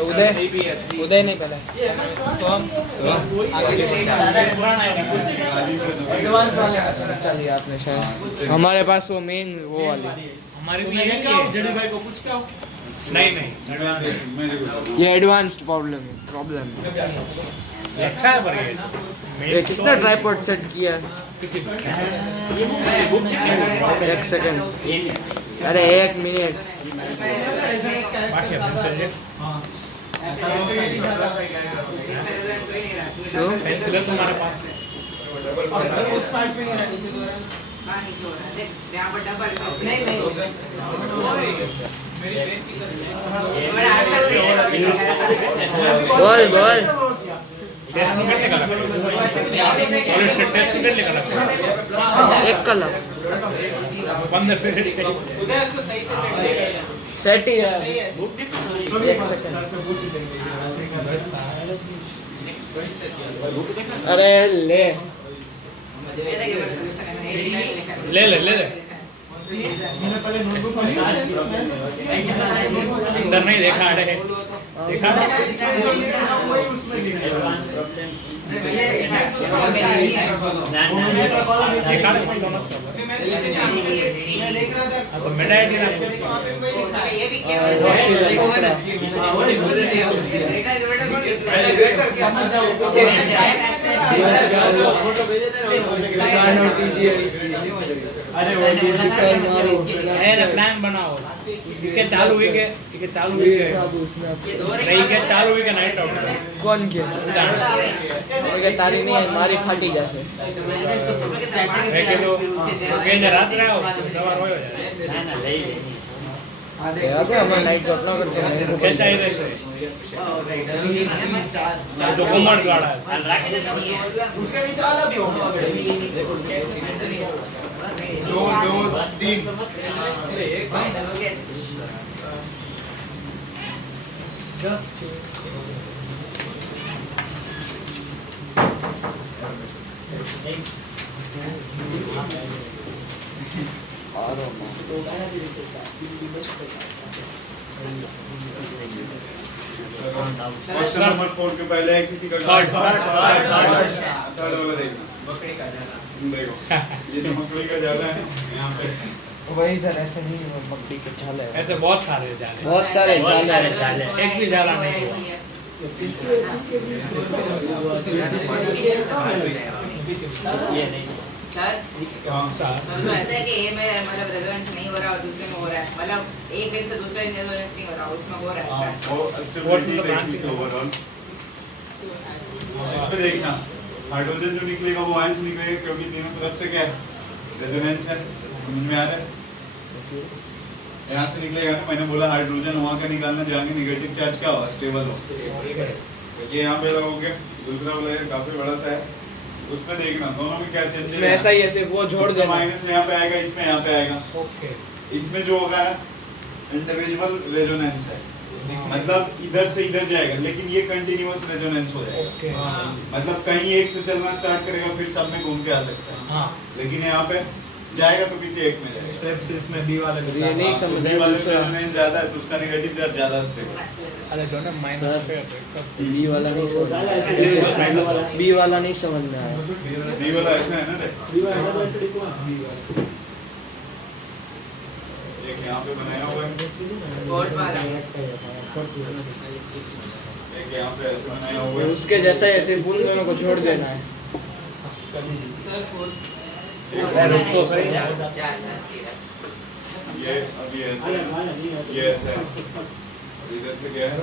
उदय उदय नहीं पहले सोम एडवांस वाले निकालिए आपने शायद हमारे पास वो मेन वो वाली हमारे भी है जड़ी भाई को पूछ क्या नहीं ये एडवांस्ड प्रॉब्लम ये अच्छा है पर ये किसने ट्राइपॉड सेट किया एक सेकंड अरे एक मिनट पेंसिल तुम्हारे पास बोल बोल एक कलर सेट ही है एक सेकंड अरे ले अंदर नहीं देखा अरे देखा प्लान बनाओ के चालू हुई के चालू हुई के नहीं के चालू हुई के नाइट आउट कौन के तारी नहीं है मारी फाटी जैसे के तो के रात रहो सवार हो जाए ना ले क्या तो हम नाइट आउट ना करते हैं क्या चाहिए जो कॉमर्स वाला है उसके भी चला भी होगा दो तीन क्वेश्चन नंबर 4 के पहले किसी का थर्ड वाला देखना देखो ये तो मकड़ी का जाला है यहाँ पे वही सर ऐसे नहीं मकड़ी के झाले ऐसे बहुत सारे जाले जाले एक भी जाला नहीं ये नहीं सर मतलब ऐसा है कि ये में मतलब रेजोनेंस नहीं हो रहा और दूसरे में हो रहा है मतलब एक रिंग से दूसरे रिंग रेजोनेंस नहीं हो रहा उसमें हो रहा है वो स्टेबिलिटी देखनी ओवरऑल इस पे देखना हाइड्रोजन जो निकलेगा वो आयंस निकलेगा क्योंकि तीनों तरफ से क्या है रेजोनेंस है समझ में आ रहा है यहाँ से निकलेगा ना मैंने बोला हाइड्रोजन वहाँ का निकालना जाएंगे नेगेटिव चार्ज क्या होगा स्टेबल हो ये यहाँ पे लगोगे दूसरा वाला काफी बड़ा सा है उसमें देखना दोनों में क्या चेंज है ऐसा ही ऐसे वो जोड़ देना माइनस यहाँ पे आएगा इसमें यहाँ पे आएगा ओके इसमें जो होगा इंडिविजुअल रेजोनेंस है मतलब इधर से इधर जाएगा लेकिन ये कंटिन्यूअस रेजोनेंस हो जाएगा मतलब कहीं एक से चलना स्टार्ट करेगा फिर सब में घूम के आ सकता है लेकिन यहाँ पे जाएगा तो किसी एक में जाएगा स्टेप्स इसमें बी वाले में ये नहीं समझ बी वाले रेजोनेंस ज्यादा है तो उसका नेगेटिव चार्ज ज्यादा स्टेबल अरे जो ना माइनस पे बी वाला नहीं समझ बी वाला नहीं समझ में आया बी वाला ऐसा है ना रे एक यहाँ पे बनाया हुआ है बोर्ड वाला एक यहाँ पे ऐसे बनाया हुआ है उसके जैसा ऐसे उन दोनों को जोड़ देना है ये अभी ऐसा है ये ऐसा है इधर से क्या है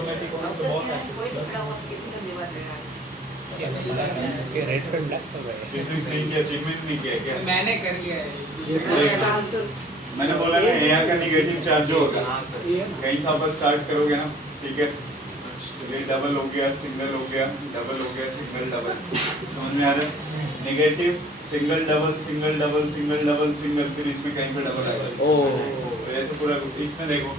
ये रेड पे ब्लैक हो गया किसी ने क्या अचीवमेंट नहीं किया क्या मैंने कर लिया है मैंने बोला ना यहाँ का नेगेटिव चार्ज होगा कहीं से आप स्टार्ट करोगे ना ठीक है ये डबल हो गया सिंगल हो गया डबल हो गया सिंगल डबल समझ में आ रहा है negative single double single double single double single फिर इसमें कहीं पे डबल आएगा ओ तो ऐसे पूरा इसमें देखो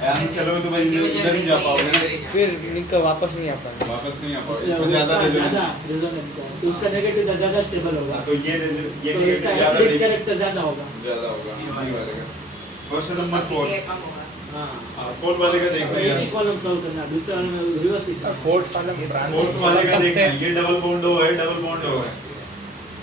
यहाँ चलोगे तो भाई इधर नहीं जा पाओगे ना फिर निकल वापस नहीं आ पाएगा वापस नहीं आ पाओगे इसमें ज्यादा रेजोनेंस है तो उसका नेगेटिव ज्यादा स्टेबल होगा तो ये तो इसका ज्यादा कैरेक्टर ज्यादा होगा क्वेश्चन नंबर 4 हाँ फोर्थ वाले का देखना है एक कॉलम सॉल्व करना, दूसरे वाले में रिवर्स ही और फोर्थ वाला फोर्थ वाले का देखना है, ये डबल बॉन्ड हो है, डबल बॉन्ड हो है,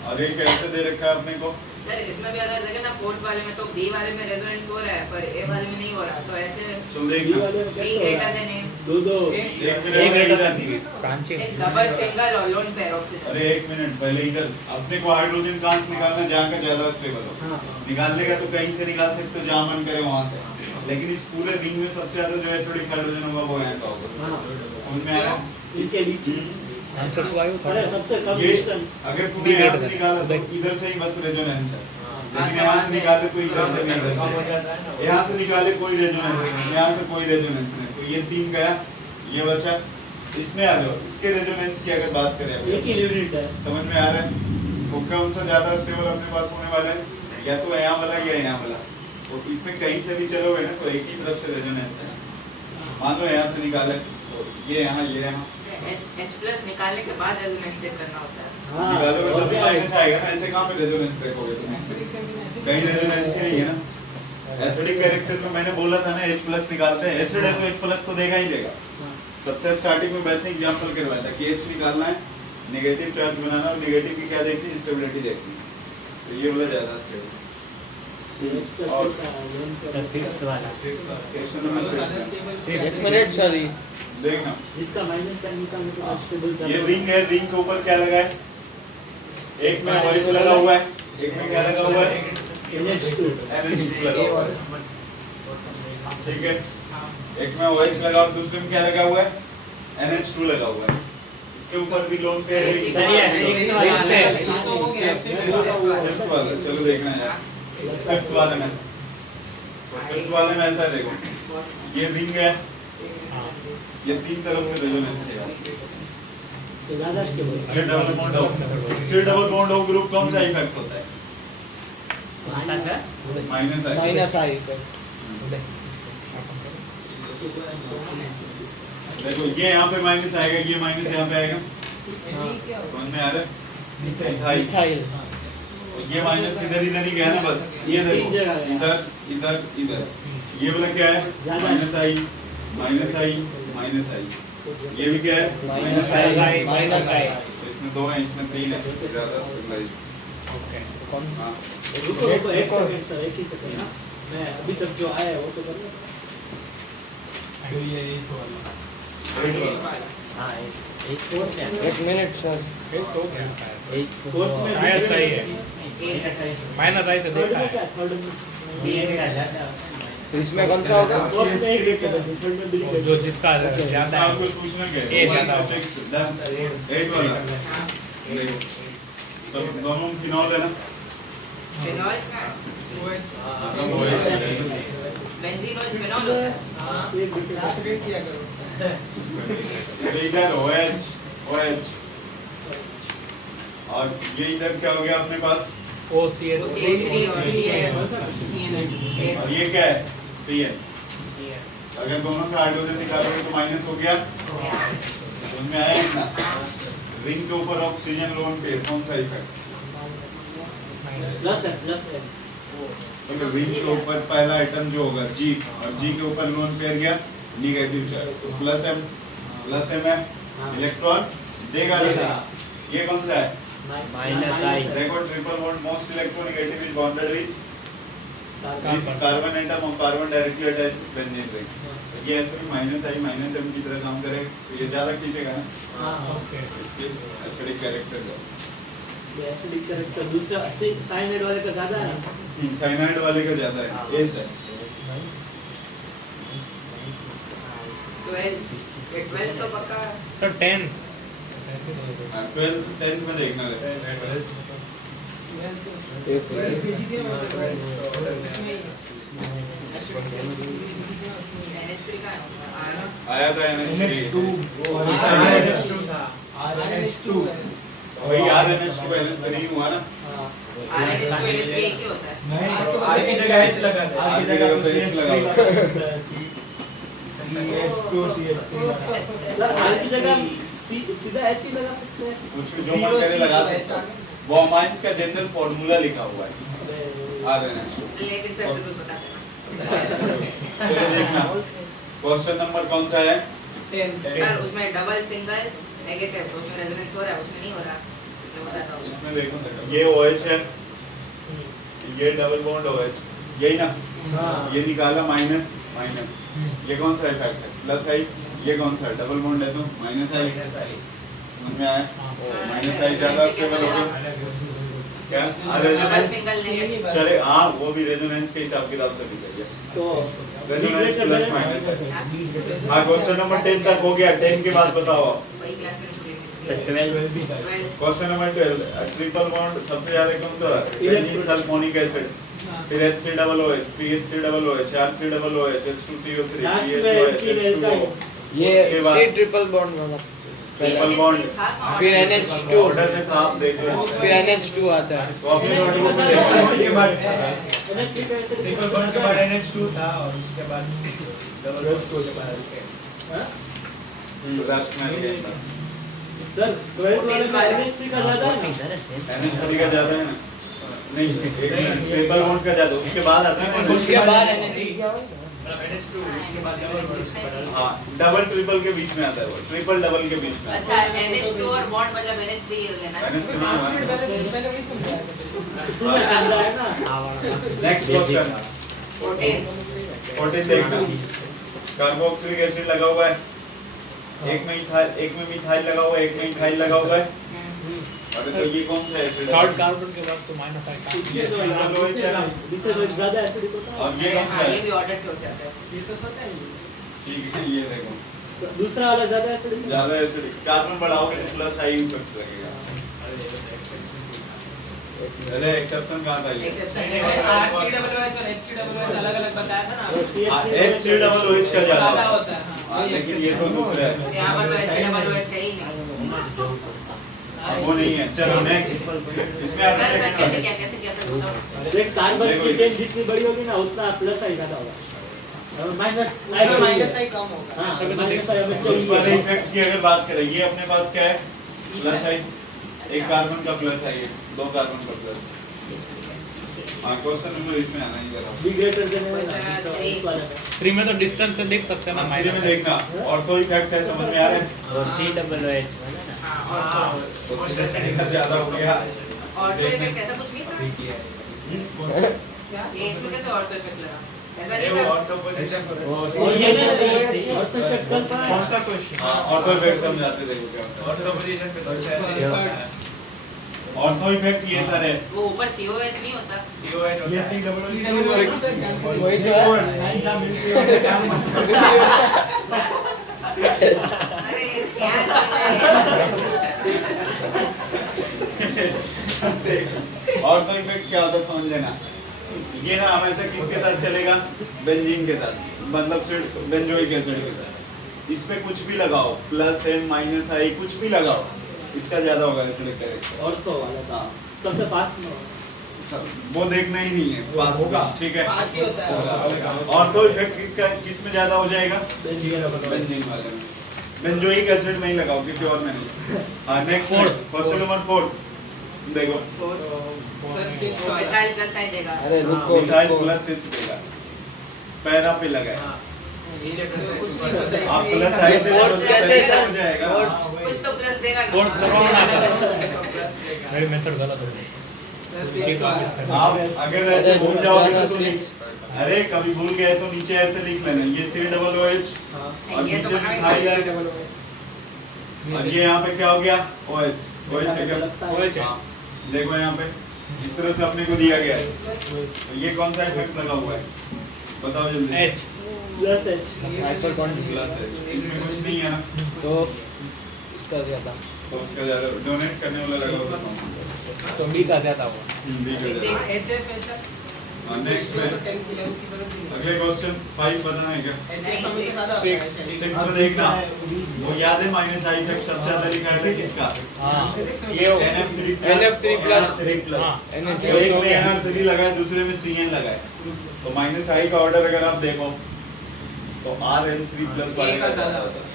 और ये कैसे दे रखा है अपने को। सर इसमें भी अगर देखें ना फोर्थ वाले में तो बी वाले में रेजोनेंस हो रहा है पर ए वाले में नहीं हो रहा, तो ऐसे चल बी देखना वाले में बी कैसे हो ग्रेटर रहा देन है? ए, दो एक मिनट इधर, ब्रांचिंग एक डबल सिंगल और लोन पेयर ऑक्सीजन। अरे एक मिनट पहले इधर अपने को हाइड्रोजन कहाँ से निकालना है, जहाँ का ज्यादा स्टेबल हो। हाँ निकालने का तो कहीं से निकाल सकते हो जहाँ मन करे वहाँ से, लेकिन इस पूरे रिंग में सबसे ज्यादा जो एसिडिक हाइड्रोजन होगा वो यहाँ का होगा। हाँ समझ में आया? इसके बीच आंसर वायु अरे सबसे कम ये डिस्टेंस अगर तूने यहाँ से निकाला तो इधर से ही बस रेजोनेंस है, लेकिन यहाँ से निकाले तो इधर से नहीं, इधर से यहाँ से निकाले कोई रेजोनेंस नहीं, यहाँ से कोई रेजोनेंस नहीं, तो ये 3 गया, ये बचा। इसमें आ जाओ, इसके रेजोनेंस की अगर बात करें एक ही यूनिट है। समझ में आ रहा है? तो कौन सा ज्यादा स्टेबल अपने पास होने वाला है, या तो यहाँ वाला या यहाँ वाला। तो इसमें कहीं से भी चलोगे ना तो एक ही तरफ से रेजोनेंस है। मान लो यहाँ से निकाले तो ये यहाँ, ये यहाँ H+ निकालने के बाद रेजोनेंस चेक करना होता है। हाँ निकालोगे और तब क्या माइनस आएगा ना, ऐसे कहाँ पे रेजोनेंस देखोगे तुम इससे? कहीं रेजोनेंस ही नहीं है ना। एसिडिक कैरेक्टर में मैंने बोला था ना H+ निकालते हैं, एसिड है तो H+ तो देगा ही देगा। हाँ। सबसे स्टार्टिंग में वैसे एग्जांपल करवाया था कि H निकालना है, नेगेटिव चार्ज बनाना, और नेगेटिव की क्या देखनी है, स्टेबिलिटी देखनी है। तो ये वाला ज्यादा स्टेबल। और फिफ्थ वाला क्वेश्चन नंबर एक मिनट सर, देखना, जिसका माइनस का निकालने के बाद स्टेबल ये रिंग है, रिंग के ऊपर क्या लगा है, एक में OH लगा हुआ है, एक में क्या लगा हुआ है, NH2 NH2 लगा हुआ है, ठीक है। एक में OH लगा और दूसरे में क्या लगा हुआ है, NH2 लगा हुआ है। इसके ऊपर भी लोन पे है, चलो देखना यार। फिफ्थ वाले में ऐसा है, देखो ये रिंग है, ये 3 तरफ से रेजोनेंस है, तो ज्यादा स्टेबल ये डबल बॉन्ड हो, इससे डबल बॉन्ड हो ग्रुप कौन सा इफेक्ट होता है, माइनस है, माइनस आई। देखो ये यहाँ पे माइनस आएगा, ये माइनस यहाँ पे आएगा, समझ में आ रहा है? मिथाइल। ये माइनस इधर इधर ही गया ना, बस ये देखो इधर इधर इधर, ये वाला क्या है, माइनस आई माइनस आई माइनस आई, ये भी क्या है, माइनस आई माइनस आई। इसमें 2 है, इसमें 3 है, ज्यादा स्टेबलाइज। ओके कौन? हाँ रुको रुको एक सेकंड सर, एक ही सेकंड ना, मैं अभी तक जो आया है वो तो कर लो। हाँ एक फोर्थ है, एक मिनट सर, एक हो गया एक फोर्थ में शायद सही है, माइनस आई से थर्ड देखा में है। क्या, थर्ड में तो इसमें कौन सा होगा? फोर्थ में एक रेट है, थर्ड में भी जो जिसका ज्यादा आपको है पूछना क्या ये है, ज्यादा 8 वाला देखो, सब दोनों फिनॉल है ना, फिनॉल्स ना, मतलब OH है। बेंजीनोल फिनॉल होता है। एक रेट तो इधर OH और ये इधर क्या हो गया अपने पास, OCH OCH3 और और ये क्या है, CN। अगर दोनों से हाइड्रोजन निकालोगे तो माइनस हो गया, उसमें आया इतना। रिंग के ऊपर ऑक्सीजन लोन पेयर कौन सा इफेक्ट, प्लस है, प्लस है। तो रिंग के ऊपर पहला आइटम जो होगा G, और G के ऊपर लोन पेयर गया निगेटिव चार्ज, तो प्लस M है, इलेक्ट्रॉन देगा लेगा। ये कौन सा है, माइनस आई देखो triple bond most electronegative is bonded with this carbon atom और carbon directly attached with benzene ring. ये ऐसे भी माइनस आई माइनस M की तरह काम करेगा, तो ये ज्यादा खींचेगा ना, हाँ ओके इसके एसिडिक कैरेक्टर का। ये ऐसे लिख कर रखता, दूसरा साइनाइड वाले का ज्यादा है ना। साइनाइड वाले का ज्यादा है, एस है। 12 तो पक्का सर 10 10th में देखना है। NH3 का आया था NH2 RNH2 वही RNH2 NH3 हुआ ना, RNH2 NH3 एक ही होता है। नहीं तो आगे की जगह H लगा दे, आगे जगह पे H लगा हुआ सर आर की जगह सीधा एच ही लगा सकते हैं। कुछ भी जो मन करे लगा सकता है। वो अमाइंस का जनरल फॉर्मूला लिखा हुआ है RNH2। लेकिन सर जरूर बता देना। चलो देखना क्वेश्चन नंबर कौन सा है? 10 सर उसमें डबल सिंगल नेगेटिव उसमें रेजोनेंस हो रहा है उसमें नहीं हो रहा इसलिए बताता हूँ इसमें देखो ये OH है, ये डबल बॉन्ड OH, यही ना? ये निकाला माइनस माइनस, ये कौन सा इफेक्ट है? प्लस आई, ये कौन सा है? डबल बॉन्ड है तो माइनस आई, समझ में आया? माइनस आई ज्यादा स्टेबल हो गया क्या? डबल सिंगल नेगेटिव चले हाँ, वो भी रेजोनेंस के हिसाब किताब से भी सही है। तो रेजोनेंस प्लस माइनस है। हाँ क्वेश्चन नंबर 10 तक हो गया, 10 के बाद बताओ आप। वही क्लास में 12 क्वेश्चन नंबर 12 ट्रिपल बॉन्ड सबसे ज्यादा कौन सा है? बेंजीन सल्फोनिक एसिड, फिर HCOOH, PHCOOH, RCOOH, H2CO3, PHOH, H2O, ये उसके बाद C ट्रिपल बॉन्ड वाला, ट्रिपल बॉन्ड, फिर NH2, ऑर्डर में था आप देख लो। फिर NH2 आता है। कॉफी नोटबुक में देखो। के बाद NH3 कैसे ट्रिपल बॉन्ड के बाद NH2 था और उसके बाद डबल बॉन्ड के बाद रस्ट में नहीं था। सर 12 वाले में NH3 का ज्यादा है ना? NH3 का ज्यादा है ना? नहीं, ट्रिपल बॉन्ड का ज्यादा, उसके बाद आता है ना? उसके बाद NH3 मतलब NH2 उसके बाद डबल बॉन्ड उसके बाद हाँ, डबल ट्रिपल के बीच में आता है वो, ट्रिपल डबल के बीच में। अच्छा NH2 और बॉन्ड मतलब NH3 लेना है NH3 तूने समझा है ना? नेक्स्ट क्वेश्चन 14 14 देखना। कार्बोक्सिलिक एसिड लगा हुआ है, एक में मिथाइल लगा हुआ है, एक में इथाइल लगा हुआ है। अरे तो ये कौन सा एसिड है? थर्ड कार्बन के बाद तो माइनस आई ये सिंगल OH है ना? जितने लोग ज्यादा एसिडिक होता है और ये कौन सा हाँ, ये है? भी ऑर्डर से हो जाता है ये तो सोचा ही ठीक है, ये देखो तो दूसरा वाला ज्यादा एसिडिक है। ज्यादा एसिडिक, कार्बन बढ़ाओगे तो प्लस आई इफेक्ट लगेगा। अरे एक्सेप्शन कहाँ था ये? एक्सेप्शन RCOOH और HCOOH अलग-अलग बताया था ना और CH3 HCOOH का ज्यादा ज्यादा होता होता है है। हाँ, लेकिन ये तो दूसरा है। यहाँ पर तो HCOOH है ही नहीं वो नहीं है। चलो नेक्स्ट, इसमें आता सर है कैसे क्या कर बताओ देख कार्बन की चेन जितनी बड़ी होगी ना उतना प्लस आई ज्यादा होगा और माइनस माइनस आई कम होगा हाँ माइनस आई हमें उस वाले चाहिए इफेक्ट की अगर बात करें, ये अपने पास क्या है? प्लस आई, एक कार्बन का प्लस आई है, दो कार्बन का प्लस। हाँ क्वेश्चन नंबर इसमें आना ही जरा। बी ग्रेटर देन है ना इस वाले में 3 में तो डिस्टेंस से देख सकते हैं ना माइनस में माइनस देखना, ऑर्थो इफेक्ट है, समझ में आ रहा है? इसका ज्यादा हो गया। और तो इफेक्ट ऐसा कुछ नहीं था ये इसमें कैसे और तो इफेक्ट लगा ऐसा नहीं था और ये ना और तो चेक कर पाए कौन सा क्वेश्चन हाँ ऑर्थो इफेक्ट समझाते देखो क्या होता है। ऑर्थो पोजीशन पे तो ऑर्थो इफेक्ट ये था रे, वो ऊपर COH नहीं होता COH होता है वही तो है। अरे क्या चल रहा है ऑर्थो इफेक्ट क्या होता है समझ लेना। ये ना हमेशा किसके साथ चलेगा? बेंजीन के साथ, मतलब सिर्फ बेंजोइक एसिड के साथ। इस पे कुछ भी लगाओ, प्लस एम माइनस आई कुछ भी लगाओ, इसका ज्यादा होगा एसिडिक कैरेक्टर। और तो वाला था सबसे पास में वो देखना ही नहीं है, पास होगा ठीक है। पास ही होता है ऑर्थो इफेक्ट किस में ज्यादा हो जाएगा? बेंजीन वाले में। बेंजोइक एसिड में ही लगाओ, किसी और में नहीं। हाँ नेक्स्ट क्वेश्चन नंबर 4 देखो। मिथाइल प्लस आई देगा अरे रुको मिथाइल प्लस 6 देगा, पैरा पे लगाए। आप प्लस आई से फोर्थ कैसे सर? हो जाएगा। कुछ तो प्लस देगा ना फोर्थ करो ना मेरी मेथड गलत हो गई आप अगर ऐसे भूल जाओगे तो अरे कभी भूल गए तो नीचे ऐसे लिख लेना, ये COOH और ये तो नीचे मिथाइल है और ये यहाँ पे क्या हो गया? OH है क्या? हाँ, देखो यहाँ पे इस तरह से अपने को दिया गया है। तो ये कौन सा इफेक्ट लगा हुआ है बताओ जल्दी। H plus H hyper bond plus है, इसमें कुछ नहीं है ना, तो इसका ज्यादा तो उसका ज्यादा डोनेट करने वाला लगा हुआ था। तो B का ज्यादा हुआ HF ऐसा नेक्स्ट में अगले क्वेश्चन 5 बताना है क्या? 6 में देखना, वो याद है माइनस आई इफेक्ट सबसे ज्यादा लिखा है किसका? हाँ ये हो NF3 प्लस हाँ तो एक में NR3 लगाए, दूसरे में CN लगाए, तो माइनस आई का ऑर्डर अगर आप देखो तो Rn3 प्लस A का ज्यादा होता है।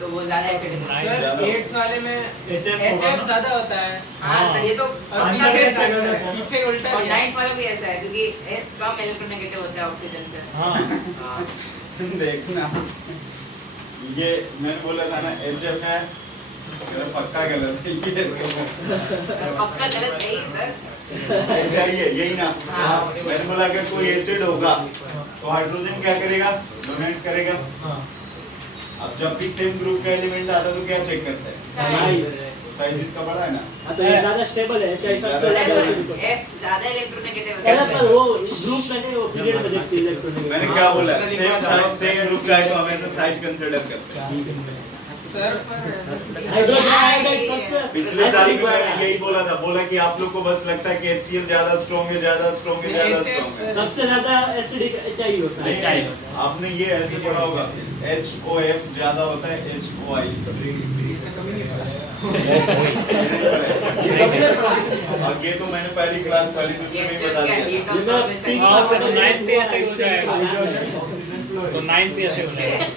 तो वो ज्यादा एसिडिक है। सर ज्यादा 8 वाले में HF होगा HF ना? ज्यादा होता है हाँ सर ये तो और पक्का पीछे है सर। पीछे उल्टा और भी है। 9th वाला भी ऐसा है क्योंकि S कम इलेक्ट्रोनेगेटिव होता है ऑक्सीजन से। हाँ हाँ। देखना ये मैंने बोला था ना HF है मेरा पक्का गलत है ये पक्का गलत नहीं सर। चाहिए यही ना हाँ। मैंने बोला अगर कोई एसिड होगा तो हाइड्रोजन क्या करेगा डोनेट करेगा हाँ अब जब भी सेम ग्रुप का एलिमेंट आता है तो क्या चेक करता है साइज साइज इसका बड़ा है ना हाँ तो ये ज्यादा स्टेबल है HI सबसे ज्यादा ज्यादा stable stable है। F ज्यादा इलेक्ट्रोनेगेटिव क्या होता पर है। वो ग्रुप में नहीं वो पीरियड में देखते हैं इलेक्ट्रॉनिक मैंने क्या बोला सेम ग्रुप का है तो हमेशा साइज कंसीडर करते हैं सर हाइड्रोजन आयोडाइड सबसे पिछले साल भी मैंने यही बोला था बोला कि आप लोग को बस लगता है कि HCl ज्यादा स्ट्रांग है ज्यादा स्ट्रांग है ज्यादा स्ट्रांग है सबसे ज्यादा एसिडिक HI होता है नहीं आपने ये ऐसे पढ़ा होगा HOF ज्यादा होता है HOI और ये तो मैंने पहली क्लास पढ़ी तो ये उसमें बता दिया ये मैं तीन हाँ, बार तो 9th पे ऐसे ही हो जाएगा। तो 9th पे ऐसे हो जाएगा।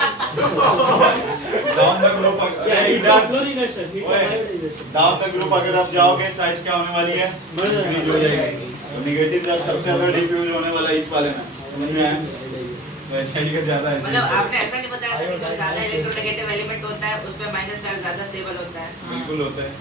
डाउन द ग्रुप क्या इलेक्ट्रोनिकेशन डाउन द ग्रुप अगर आप जाओगे साइज क्या होने वाली है इंक्रीज हो जाएगी तो नेगेटिव चार्ज सबसे ज्यादा डिफ्यूज होने वाला है इस वाले में समझ में आया तो HI का ज्यादा है मतलब आपने ऐसा नहीं बताया था कि जो ज्यादा इलेक्ट्रोनेगेटिव एलिमेंट होता है उसमें माइनस चार्ज ज्यादा स्टेबल होता है। बिल्कुल होता है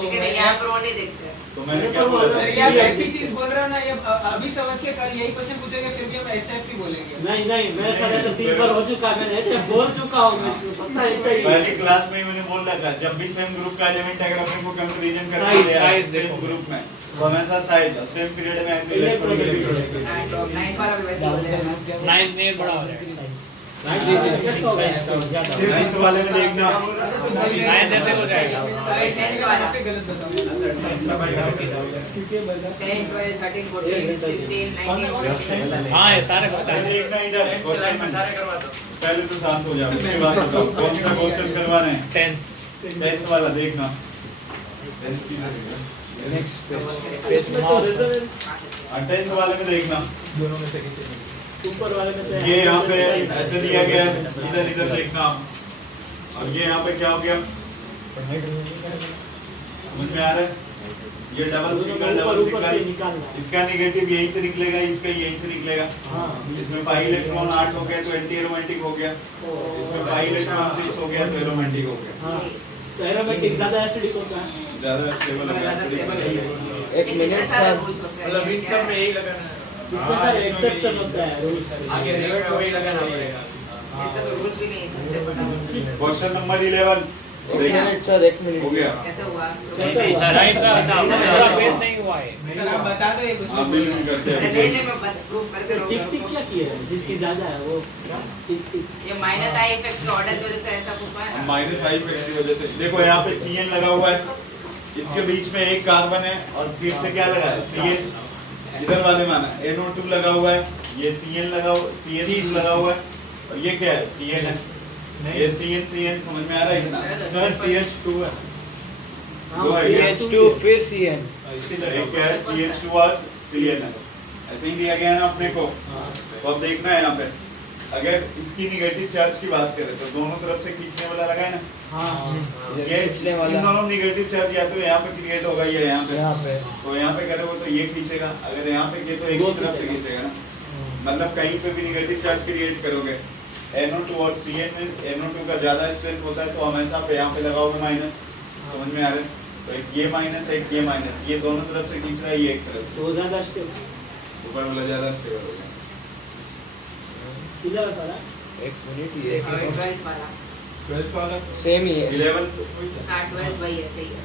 लेकिन यहाँ पर वो नहीं देखते। तो मैंने क्या बोला सर ये आप ऐसी चीज बोल रहे हो ना ये अभी समझ के कल यही क्वेश्चन पूछेंगे फिर भी हम HF ही बोलेंगे। नहीं नहीं मेरे साथ ऐसा 3 बार हो चुका है मैंने HF बोल चुका हूँ मैं पता है HI पहली क्लास में ही मैंने बोल रखा जब भी सेम ग्रुप का एलिमेंट अगर अपने को कंपैरिजन करके Size, दिया है size सेम देखो। ग्रुप में तो हमेशा साइज सेम पीरियड में इलेक्ट्रोनेगेटिव 9th वाला भी वैसे ही बोलेगा। 9th में बड़ा हो जाएगा। नाइन्थ वाले में देखना 9th ऐसे हो जाएगा। 10th वाला फिर गलत बताओ। 10, 12, 13, 14, 16, 19, हाँ ये सारे पता है। देखना इधर क्वेश्चन में पहले तो शांत हो जाओ उसके बाद बताओ कौन सा क्वेश्चन करवाना है 10th 10th वाला देखना नेक्स्ट पेज इसमें तो रेजोनेंस 10th वाले में देखना ऊपर वाले में से ये यहाँ पे ऐसे दिया गया है इधर इधर देखना और ये यहाँ पे क्या हो गया समझ में आ रहा है ये डबल सिंगल ऊपर ऊपर से निकालना है। इसका नेगेटिव यहीं से निकलेगा इसका यहीं से निकलेगा हाँ इसमें पाई इलेक्ट्रॉन 8 हो गया तो एंटी एरोमेटिक हो गया इसमें पाई इलेक्ट्रॉन 6 हो गया तो एरोमेटिक हो गया हाँ तो एरोमेटिक ज्यादा एसिडिक होता है ज्यादा स्टेबल हो ज्यादा stable है। गया एक लेकिन मिनट इतने सारे सर rules होते हैं। मतलब इन सब में यही लगाना है। कितने सारे एक्सेप्शन होता है रूल्स आगे रेट में वही लगाना पड़ेगा। इसका तो rules भी नहीं है, कैसे पता होगा? क्वेश्चन नंबर 11 एक मिनट सर एक मिनट हो गया कैसे हुआ? कैसे नहीं सर राइट सर पूरा पेज नहीं हुआ है। सर आप बता दो ये कुछ हाँ बिल्कुल करते अरे हैं नहीं नहीं मैं प्रूफ करके टिक टिक रहूंगा। क्या किया है जिसकी ज्यादा है वो टिक टिक ये माइनस आई इफेक्ट के ऑर्डर की वजह से ऐसा कुछ हुआ है ना? माइनस आई की वजह से देखो यहाँ पे CN लगा हुआ है इसके बीच में एक कार्बन है और फिर से क्या लगा है CN इधर वाले माना NO2 लगा हुआ है ये CN लगा हुआ CN2 लगा हुआ है और ये क्या है CN है ये CN समझ में आ रहा है इतना सर CH2 है। दो है क्या? CH2 फिर CN एक क्या है CH2 और CN है ऐसे ही दिया गया है ना अपने को तो अब देखना है यहाँ पे अगर इसकी निगेटिव चार्ज की बात करें तो दोनों तरफ से खींचने वाला लगा है ना हाँ ये खींचने इन वाला दोनों निगेटिव चार्ज या तो यहाँ पे क्रिएट होगा या यहाँ पे यहाँ पे तो यहाँ पे करोगे तो ये खींचेगा अगर यहाँ पे किए तो एक वो ही तरफ से खींचेगा। खींचेगा ना मतलब कहीं पे भी निगेटिव चार्ज क्रिएट करोगे NO2 और CN में NO2 का ज्यादा स्ट्रेंथ होता है तो हमेशा पे यहाँ पे लगाओगे माइनस समझ में आ रहा है तो एक ये माइनस एक ये माइनस ये दोनों तरफ से खींच रहा है ये एक तरफ से तो वो ज्यादा स्टेबल ऊपर वाला ज्यादा स्टेबल हो गया किधर वाला एक मिनट ये 12th वाला 12th वाला सेम ही है 11th हाँ 12th वही है सही है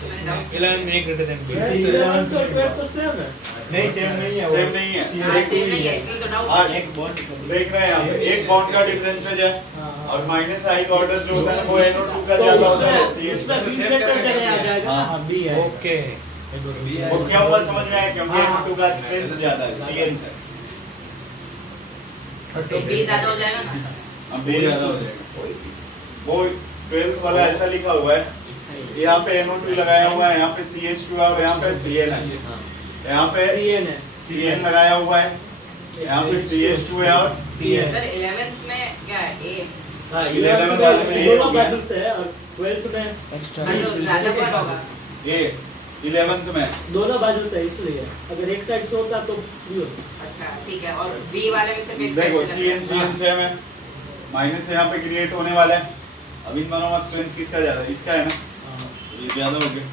तो मैंने डाउट 11 में greater than 12. 11 तो 12 तो सेम है नहीं सेम नहीं है सेम नहीं है हाँ सेम नहीं है इसलिए तो डाउट हाँ, एक बॉन्ड देख रहे हैं यहाँ पे एक बॉन्ड का डिफरेंस है हाँ। और माइनस आई का ऑर्डर जो होता है ना वो NO2 का तो ज्यादा होता है उसमें उसमें बी ग्रेटर देन आ जाएगा हाँ बी है। ओके वो क्या हुआ समझ में आया क्योंकि हाँ। NO2 का स्ट्रेंथ ज्यादा है CN से तो बी ज्यादा हो जाएगा ना अब बी ज्यादा हो जाएगा वो 12th वाला ऐसा लिखा हुआ है यहाँ पे NO2 लगाया हुआ है यहाँ पे CH2 है और यहाँ पे CN है यहाँ पे CN है CN लगाया हुआ है यहाँ पे CH2 है और सी है। सर 11th में क्या है ए हाँ 11 11 वाले में में A हो दोनों गया। बाजू से है और 12th में एक्स्ट्रा हाँ, तो ज्यादा कौन होगा A 11th में दोनों बाजू से है, इसलिए अगर एक साइड से होता तो बी होता। अच्छा ठीक है और बी वाले में सिर्फ एक देखो side से लगता है। CN से में माइनस यहाँ पे क्रिएट होने वाला है। अब इन दोनों में स्ट्रेंथ किसका ज्यादा है? इसका है ना, हाँ। ये ज्यादा हो गया,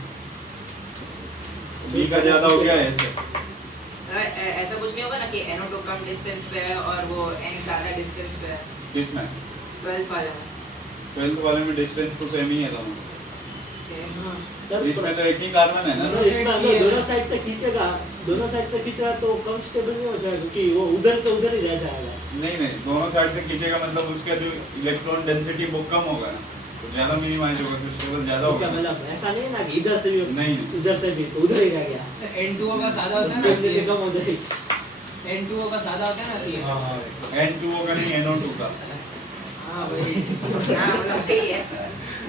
B का ज्यादा हो गया ऐसे। ऐसा कुछ नहीं होगा ना कि NO2 कम डिस्टेंस पे है और वो N ज्यादा डिस्टेंस पे है किसमें? 12th वाले में 12th वाले में डिस्टेंस तो सेम ही है दोनों। Same। हाँ, सर, इसमें तो एक ही कार्बन है ना। तो इसमें अगर दोनों साइड से खींचेगा, दोनों साइड से खींचेगा तो कंफर्टेबल नहीं हो जाएगा क्योंकि वो उधर तो उधर ही रह जाएगा। नहीं नहीं, दोनों साइड से खींचेगा मतलब उसका जो इलेक्ट्रॉन डेंसिटी वो कम होगा ना, तो ज्यादा मिनिमाइज होगा, तो स्टेबल ज्यादा तो होगा। क्या मतलब ऐसा नहीं है ना कि इधर से भी नहीं। उधर से भी तो उधर ही रह गया। N2O का सादा होता है Distance भी ना कम हो जाएगी। N2O का सादा होता है ना CN N2O का नहीं, NO2 का। हाँ भाई हाँ मतलब ठीक है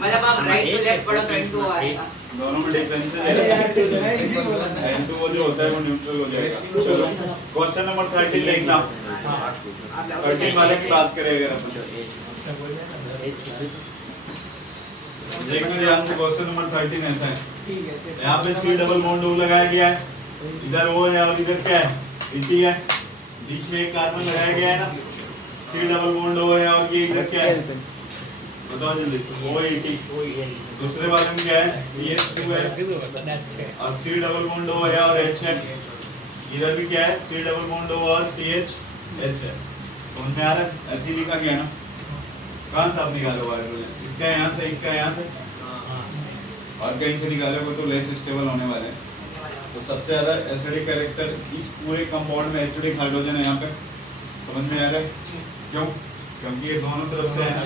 मतलब आप राइट टू लेफ्ट पढ़ो तो N2 आएगा दोनों में डिफरेंस है। अरे यार तू मैं इसी बोला था N2O जो होता है वो न्यूट्रल हो जाएगा। चलो क्वेश्चन नंबर 13 देखना। आप लोग 13 वाले की बात करें अगर अपन, देखना ध्यान से। क्वेश्चन नंबर 13 ऐसा है, ठीक है ठीक है। यहाँ पे C डबल बॉन्ड O लगाया गया है, इधर O है और इधर क्या है? ET है, बीच में एक कार्बन लगाया गया है ना। C डबल बॉन्ड O है और ये इधर क्या है? बताओ जल्दी। OET। दूसरे वाले में क्या है? CH2 है और C डबल बॉन्ड O है और H है। इधर भी क्या है? C डबल बॉन्ड O और CH H है। समझ में आ रहा है? ऐसे ही लिखा गया ना। कहाँ से आप निकालो हाइड्रोजन? इसका यहाँ से, इसका यहाँ से, और कहीं से निकालोगे तो लेस स्टेबल होने वाले हैं। तो सबसे ज्यादा एसिडिक कैरेक्टर इस पूरे कंपाउंड में एसिडिक हाइड्रोजन है यहाँ पे। समझ में आ रहा है? क्यों? क्योंकि ये दोनों तरफ से है ना,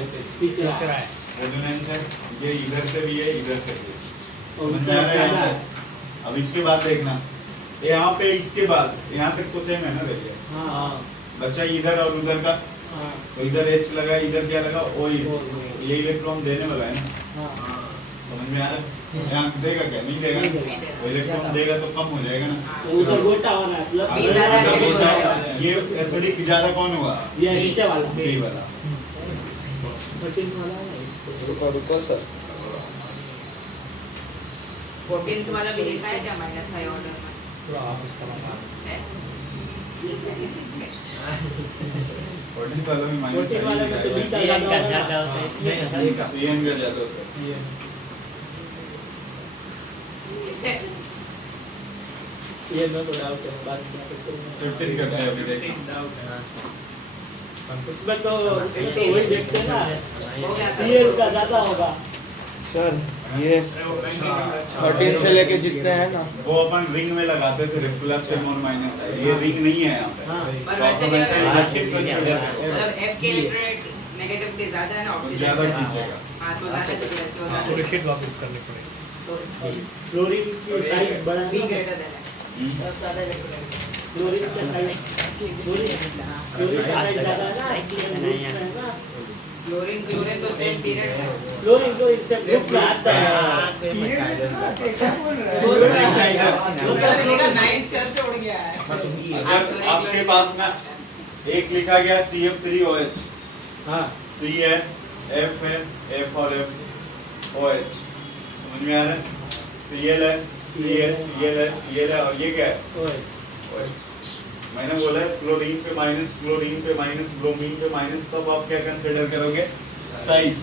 रेजोनेंस है। ये इधर से भी है, इधर से भी है। समझ में आ रहा है यहाँ तक? अब इसके बाद देखना, यहाँ पे इसके बाद यहाँ तक तो सेम है ना भैया। हाँ बच्चा इधर और उधर का, हाँ तो इधर H लगा, इधर क्या लगा? O। ये इलेक्ट्रॉन देने वाला है ना। हाँ। समझ में आ रहा है? यहाँ देगा क्या? नहीं देगा ना। तो इलेक्ट्रॉन देगा तो कम हो जाएगा ना। तो उधर गोटा हो रहा है मतलब B ज्यादा अगर acidic हो वो जाएगा। ये एसिडिक ज्यादा कौन हुआ? ये नीचे वाला B वाला। 13 वाला है। रुको सर 14th वाला भी देखा है क्या -5 ऑर्डर में है? 14 वाला में माइनस 14 वाले में तो B का ज्यादा होता है इसलिए CN का ज्यादा होता है। ये मैं बोल रहा हूँ बाद में वापस करूंगा। 15 करते हैं अभी देखिए। उसमें तो वही देखते हैं ना हो गया था। CL का ज्यादा होगा। सर ये 13 से लेके जितने हैं ना वो अपन रिंग में लगाते थे प्लस और माइनस है, ये रिंग नहीं है यहाँ पे। हाँ पर तो वैसे अपन भी ऐसा ही रख के consider करते हैं। मतलब F के इलेक्ट्रोनेट नेगेटिविटी ज्यादा है ना तो ऑक्सीजन ज्यादा से। खींचेगा। हाँ तो ज्यादा खींचेगा पूरी शीट वापस करनी पड़ेगी तो क्लोरीन की साइज बड़ा B है। ग्रेटर देन है सब ज्यादा इलेक्ट्रोनेट क्लोरीन का साइज क्लोरीन का साइज ज्यादा है ना ऑक्सीजन है ना। क्लोरीन क्लोरीन तो सेम पीरियड है क्लोरीन को एक से ग्रुप में आता है। क्या बोल रहा है उसका 9 सेल से उड़ गया है अगर आपके पास ना एक लिखा गया CF3OH, हाँ C है, F है, F और F, OH, समझ में आ रहा है? Cl है, Cl है और ये क्या है? ओए OH। मैंने बोला है क्लोरीन पे माइनस, ब्रोमीन पे माइनस, तब आप क्या कंसीडर करोगे? साइज।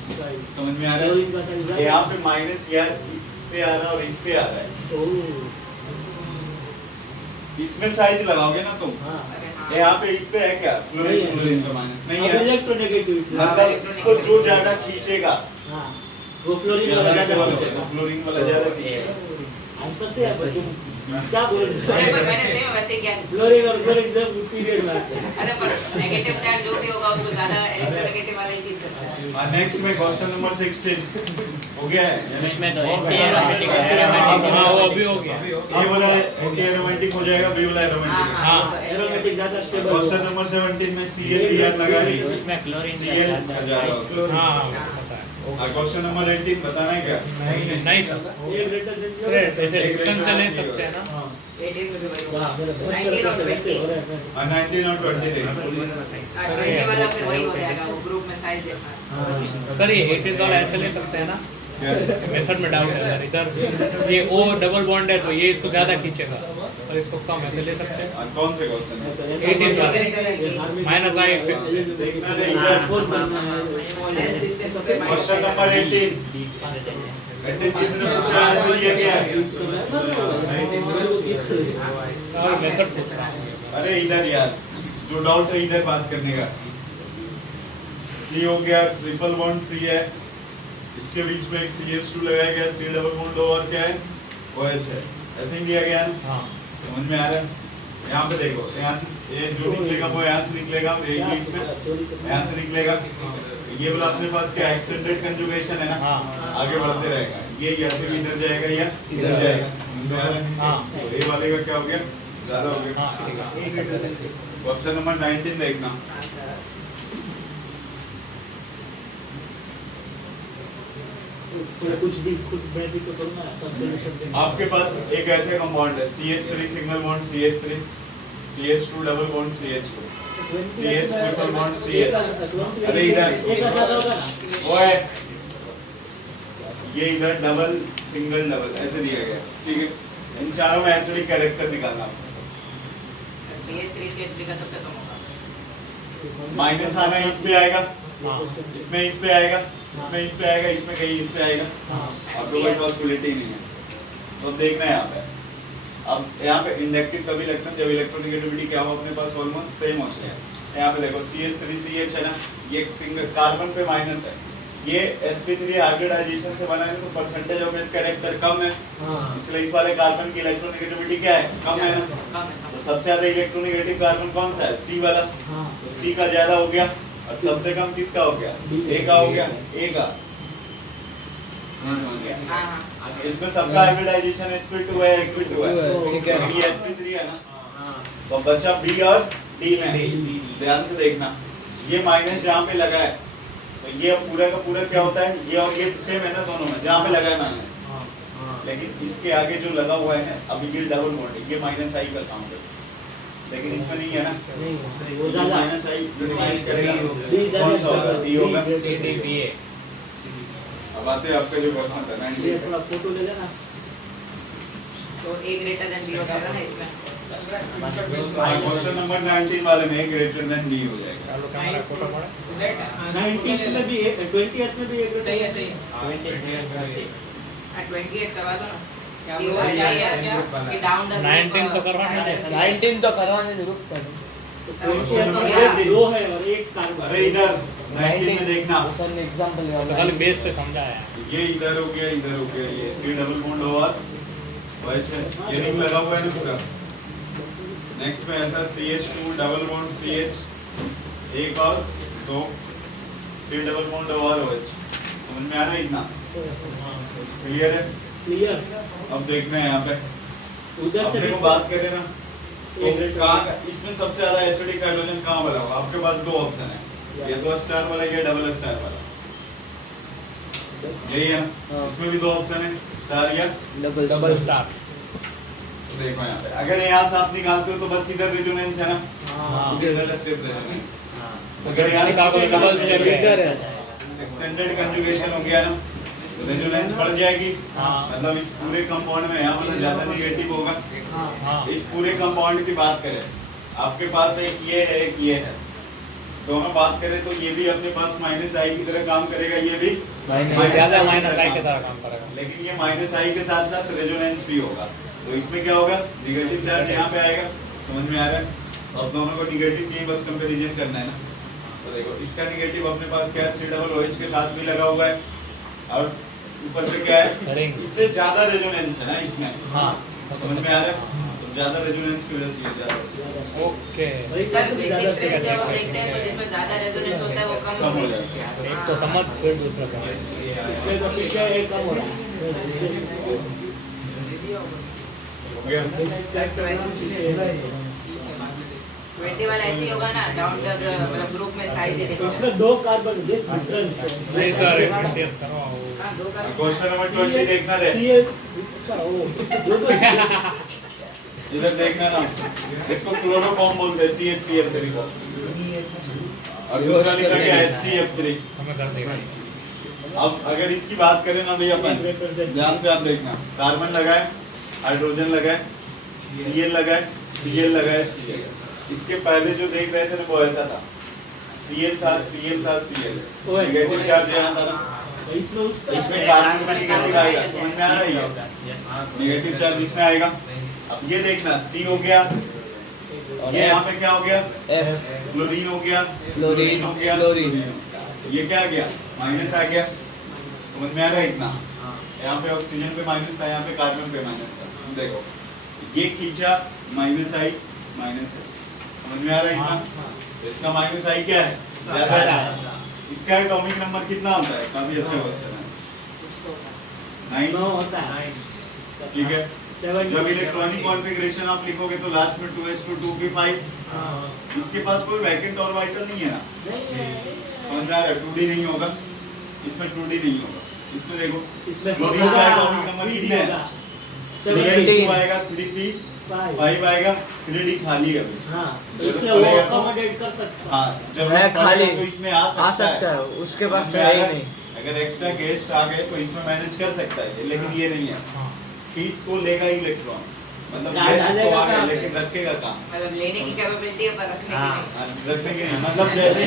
समझ में आ रहा क्लोरीन का है? साइज यहाँ पे माइनस यार इस पे आ रहा है और इस पे आ रहा है। ओह इसमें साइज लगाओगे ना तुम, हाँ यहाँ पे इस पे है क्या? नहीं है। क्लोरीन पे माइनस नहीं अब है। इलेक्ट्रोनेगेटिविटी मतलब इसको जो ज्यादा खींचेगा हाँ वो क्लोरीन वाला ज्यादा खींचेगा। क्लोरीन वाला ज्यादा खींचेगा। आंसर से है पर तुम क्या बोल रहे अरे पर हो? मैंने सेम वैसे क्या क्लोरीन और क्लोरीन सब पीरियड में आते हैं। अरे पर नेगेटिव चार्ज जो भी होगा उसको ज्यादा इलेक्ट्रोनेगेटिव वाला ही खींच सकता है नेक्स्ट में क्वेश्चन नंबर 16 हो गया है। इसमें तो एरोमेटिक हाँ वो भी हो गया ये वाला एंटी एरोमेटिक हो जाएगा, बी वाला एरोमेटिक। हाँ एरोमेटिक ज्यादा स्टेबल क्वेश्चन होगा। नंबर 17 में Cl याद लगा रही है। उसमें क्लोरीन Cl ज्यादा होगा। हाँ पता है क्वेश्चन नंबर 18 बताना है क्या? नहीं सर, ये ग्रेटर देन सर ऐसे डिस्टेंस से ले सकते हैं ना। 18 में भी वही होगा। हां मेरा 19 और 20 हो रहा है 19 और 20 देखो। 20 वाला फिर वही हो जाएगा, वो ग्रुप में साइज देखना। सर ये 18 वाला ऐसे ले सकते हैं ना, मेथड में डाउट है सर। इधर ये ओ डबल बॉन्ड है तो ये इसको ज्यादा खींचेगा और इसको कम ऐसे ले सकते हैं। और कौन से क्वेश्चन है? 18 वाला माइनस आई फिक्स। देखना है इधर। लेस डिस्टेंस पे क्वेश्चन नंबर 18 किसने पूछा? आंसर ये क्या है? और मेथड से अरे इधर यार, जो डाउट है इधर बात करने का। सी हो गया, ट्रिपल बॉन्ड सी है, इसके बीच में एक CH2 लगाया गया, C डबल बॉन्ड और क्या है? OH है। ऐसे ही दिया गया है ना? हाँ समझ में आ रहा है? यहाँ पे देखो, यहाँ से ये जो निकलेगा वो यहाँ से निकलेगा, ये इसमें यहाँ से निकलेगा। ये वाला अपने पास क्या एक्सटेंडेड कंजुगेशन है ना? हाँ आगे बढ़ते रहेगा। ये या फिर इधर जाएगा या इधर जाएगा। समझ में आ रहा है? हाँ तो ये वाले का क्या हो गया? ज्यादा हो गया। हाँ ठीक है। क्वेश्चन नंबर 19 देखना। कुछ भी खुद मैं भी तो करूंगा सब सॉल्यूशन आपके पास एक ऐसे कंपाउंड है CH3 single bond CH3, CH2 double bond CH2, CH triple bond CH। अरे इधर एक ऐसा होगा ना वो है, ये इधर डबल सिंगल डबल ऐसे दिया गया, ठीक है। इन चारों में एसिडिक कैरेक्टर निकालना। CH3 का सबसे कम होगा। माइनस आना इस पे आएगा, हाँ इसमें इस पे आएगा, इसमें इस पे आएगा, इसमें कहीं इस पे आएगा। आपको कोई पॉसिबिलिटी नहीं है। तो देखना है यहाँ पे। अब यहाँ पे इंडक्टिव कभी लगता है जब इलेक्ट्रोनेगेटिविटी क्या हो अपने पास ऑलमोस्ट सेम होती है। यहाँ पे देखो CH3CH है ना, ये सिंगल कार्बन पे माइनस है, ये sp3 हाइब्रिडाइजेशन से बना है तो परसेंटेज ऑफ इस कैरेक्टर कम है, इसलिए इस वाले कार्बन की इलेक्ट्रोनेगेटिविटी क्या है? कम है ना। तो सबसे ज्यादा इलेक्ट्रोनेगेटिव कार्बन कौन सा है? C वाला। तो C का ज्यादा हो गया और सबसे कम किसका हो गया? A का हो गया। A का समझ गया। हाँ हाँ। इसमें सबका हाइब्रिडाइजेशन sp2 है, sp2 है, ठीक है। ये sp3 है ना। तो बचा B और D में। ध्यान से देखना, ये माइनस जहाँ पे लगा है तो ये पूरा का पूरा क्या होता है? ये और ये सेम है ना दोनों में, जहाँ पे लगा है माइनस। लेकिन इसके आगे जो लगा हुआ है ना, अभी ये डबल बॉन्ड है, ये माइनस आई का काउंट है, लेकिन इसमें नहीं है ना। नहीं वो ज्यादा माइनस आई यूटिलाइज करेगा D कौन सा होगा? D होगा। CDPA। अब आते हैं आपका जो क्वेश्चन था ये 19। थोड़ा फोटो ले लेना तो A greater than B हो जाएगा ना इसमें। क्वेश्चन नंबर 19 वाले में ग्रेटर देन B हो जाएगा। चालू कैमरा फोटो पड़ा। 19th में भी 20th में भी एक सही है सही है। 28 करवा दो ना। क्या ये वो बोला? ऐसा ही है कि डाउन द 19 तो करवाना है। 19 तो करवाने दे, रुक पर। 20th में दो है और एक कार्बन अरे इधर 19 में देखना, सर ने एग्जांपल तो खाली बेस से समझाया। ये इधर हो गया, इधर हो गया, ये C डबल बॉन्ड और OH है, ये रिंग लगा हुआ है ना पूरा। नेक्स्ट में ऐसा CH2 डबल बॉन्ड CH, एक और दो C डबल बॉन्ड और OH। समझ में आ रहा है इतना? क्लियर है? क्लियर। अब देखना है यहाँ पे, उधर से अपने को बात करें ना तो कहाँ इसमें सबसे ज्यादा एसिडिक हाइड्रोजन कहाँ वाला होगा? आपके पास दो ऑप्शन है, या तो स्टार वाला या डबल स्टार वाला, यही है ना। इसमें भी दो ऑप्शन है, स्टार या डबल स्टार। तो देखो यहाँ पे, अगर यहाँ से आप निकालते हो तो बस इधर रेजोनेंस है ना, हाँ। Single step resonance. अगर यहाँ से आपको डबल स्टेप इधर है। है। एक्सटेंडेड कंजुगेशन हो गया ना, तो रेजोनेंस बढ़ जाएगी। हाँ। मतलब इस पूरे कंपाउंड में यहाँ मतलब ज्यादा निगेटिव होगा। हाँ। इस पूरे कंपाउंड की बात करें, आपके पास एक ये है, एक ये है, दोनों बात करें तो ये भी अपने पास माइनस आई की तरह काम करेगा, ये भी ज्यादा माइनस आई के तरह काम करेगा। लेकिन ये माइनस आई के साथ साथ रेजोनेंस भी होगा। तो इसमें क्या होगा? निगेटिव चार्ज यहाँ पे आएगा। समझ में आ रहा है? तो अब दोनों को निगेटिव की बस कंपैरिजन करना है ना। तो देखो इसका निगेटिव अपने पास क्या है? C डबल OH के साथ भी लगा हुआ है और ऊपर से क्या है? रिंग। इससे ज्यादा रेजोनेंस है ना इसमें। हाँ। समझ में आ रहा है? तो ज्यादा रेजोनेंस की वजह से ये ज्यादा है। ओके। सर बेसिक स्ट्रेंथ जब हम देखते हैं तो जिसमें ज्यादा रेजोनेंस होता है वो कम कम हो होता जाता है। एक तो समझ फिर दूसरा क्या है। इसके तो पीछे एक कम हो रहा हो गया? है। 20 वाला ऐसे ही होगा ना, डाउन तक मतलब ग्रुप में साइज ही देखो। उसमें 2 कार्बन डिफरेंस है। नहीं सर 20th करवाओ। हाँ, 2 का क्वेश्चन नंबर 20 देखना रे, अच्छा ओ दो इधर देखना ना, इसको क्लोरोफॉर्म बोलते हैं, CH3 को, और दूसरा लिखा गया HCF3। हमें कर देगा। अब अगर इसकी बात करें ना भैया अपन, ध्यान से आप देखना, कार्बन लगा है, हाइड्रोजन लगा है, Cl लगा है, Cl लगा है, Cl। इसके पहले जो देख रहे थे ना वो ऐसा था, Cl था, Cl था, Cl, नेगेटिव चार्ज यहाँ था ना, इसमें कार्बन का नेगेटिव आएगा, समझ में आ रही है, नेगेटिव चार्ज इसमें आएगा। अब ये देखना, C हो गया, और ये यहाँ पे क्या हो गया, क्लोरीन हो गया, क्लोरीन हो गया, क्लोरीन ये क्या आ गया, माइनस आ गया, समझ में आ रहा है इतना। यहाँ पे ऑक्सीजन पे माइनस था, यहाँ पे कार्बन पे माइनस था, देखो ये खींचा, माइनस आई, माइनस है, समझ में आ रहा है इतना। तो इसका माइनस आई क्या है, ज्यादा है। इसका एटॉमिक नंबर कितना होता है, काफी अच्छा क्वेश्चन है, 9 होता है। ठीक है। 7 जब इलेक्ट्रॉनिक कॉन्फ़िगरेशन आप लिखोगे तो लास्ट में 2s2 2p 5, इसके पास कोई वैकेंट ऑर्बिटल नहीं है ना, समझ में आ रहा है, 2d नहीं होगा, इसमें 2d नहीं होगा, इसमें देखो इसमें क्लोरीन का एटॉमिक नंबर कितना है, 17 आएगा, 3p 5 आएगा, 3d खाली है अभी। हाँ तो जब इसलिए चलेगा वो तो- अकोमोडेट कर सकता है। हाँ, जब है वो खाली, पड़ेगा तो इसमें आ सकता है, उसके पास तो समझ में है आ ही रहा है? नहीं। अगर एक्स्ट्रा गेस्ट आ गए तो इसमें मैनेज कर सकता है, लेकिन ये नहीं है, फीस को लेगा ही इलेक्ट्रॉन, मतलब क्या गेस्ट डालेगा तो आ गए कहाँ पे? लेकिन रखेगा कहाँ, मतलब लेने की कैपेबिलिटी है पर रखने की नहीं। रखने के नहीं, मतलब जैसे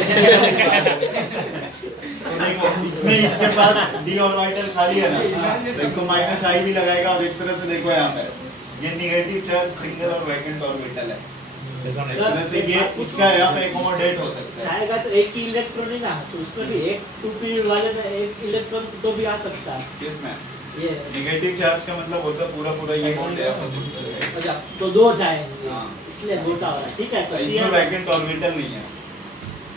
देखो इसमें इसके पास d ऑर्बिटल खाली है ना, देखो माइनस आई भी लगाएगा, और एक तरह से देखो यहाँ पे ये नेगेटिव चार्ज सिंगल और वैकेंट ऑर्बिटल है, इस तरह से ये इसका यहाँ पे एकोमोडेट हो सकता है। चाहेगा तो एक ही इलेक्ट्रॉन है ना, तो उसमें भी एक 2p वाले में एक इलेक्ट्रॉन तो भी आ सकता है। किसमें ये नेगेटिव चार्ज का मतलब होता है पूरा पूरा ये बॉन्ड है आपस में, अच्छा तो 2 जाएंगे, हाँ। इसलिए मोटा हो रहा है, ठीक है। तो इसमें Cl वैकेंट ऑर्बिटल नहीं है,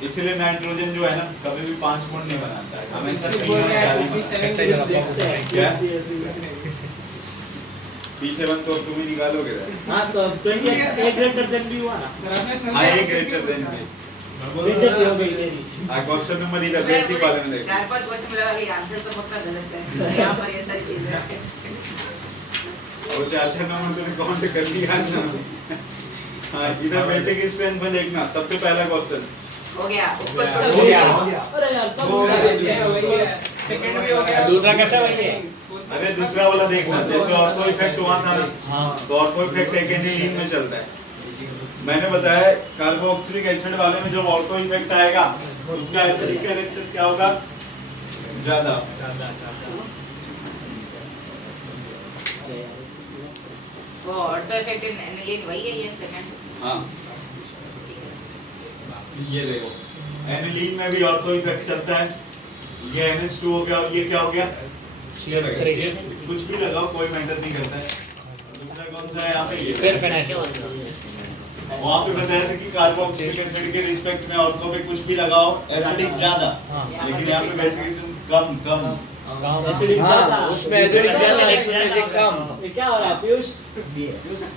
इसलिए नाइट्रोजन जो है ना कभी भी 5 बॉन्ड नहीं बनाता है, हमेशा 3 और 4 ही बनाता है। देखते हैं क्या? CL7 P7 तो तुम ही निकालोगे ना। हाँ तो 20 ए ग्रेटर देन भी हुआ ना, हाँ ये ग्रेटर देन भी। बेइज्जती हो गई मेरी। हाँ क्वेश्चन नंबर इधर बेसिक वाले में देखो। 4-5 क्वेश्चन लगा कि आंसर तो पक्का गलत है, यहाँ पर ये सारी चीजें और 4 नंबर तूने काउंट कर लिया ना। हाँ इधर बेसिक स्ट्रेंथ में देखना, सबसे पहला क्वेश्चन हो गया, उसको छोड़ो। हो गया। अरे यार सब सेकंड भी हो गया, दूसरा कैसा है? अरे दूसरा वाला देखना, जैसे ऑर्थो इफेक्ट हुआ था तो ऑर्थो इफेक्ट एक एनिलीन में चलता है। मैंने बताया कार्बोक्सिलिक एसिड वाले में जो ऑर्थो इफेक्ट आएगा उसका एसिडिक कैरेक्टर क्या होगा, ज्यादा। वो ऑर्थो इफेक्ट एनिलीन वही है ये सेकंड। हाँ ये देखो एनिलीन में भी ऑर्थो इफेक्ट चलता है, ये NH2 हो गया, और ये क्या हो गया, ये लगा। कुछ भी लगाओ कोई मैटर नहीं करता है। दूसरा कौन सा है यहाँ पे, ये फिर फिनाइल। वहाँ पे बताया था कि कार्बोक्सिलिक एसिड के रिस्पेक्ट में ऑर्थो पे कुछ भी लगाओ एसिडिक ज्यादा, लेकिन यहाँ पे बेसिक कम कम। एसिडिक ज्यादा, हाँ, उसमें एसिडिक ज्यादा, इसमें एसिडिक कम। ये क्या हो रहा है पीयूष?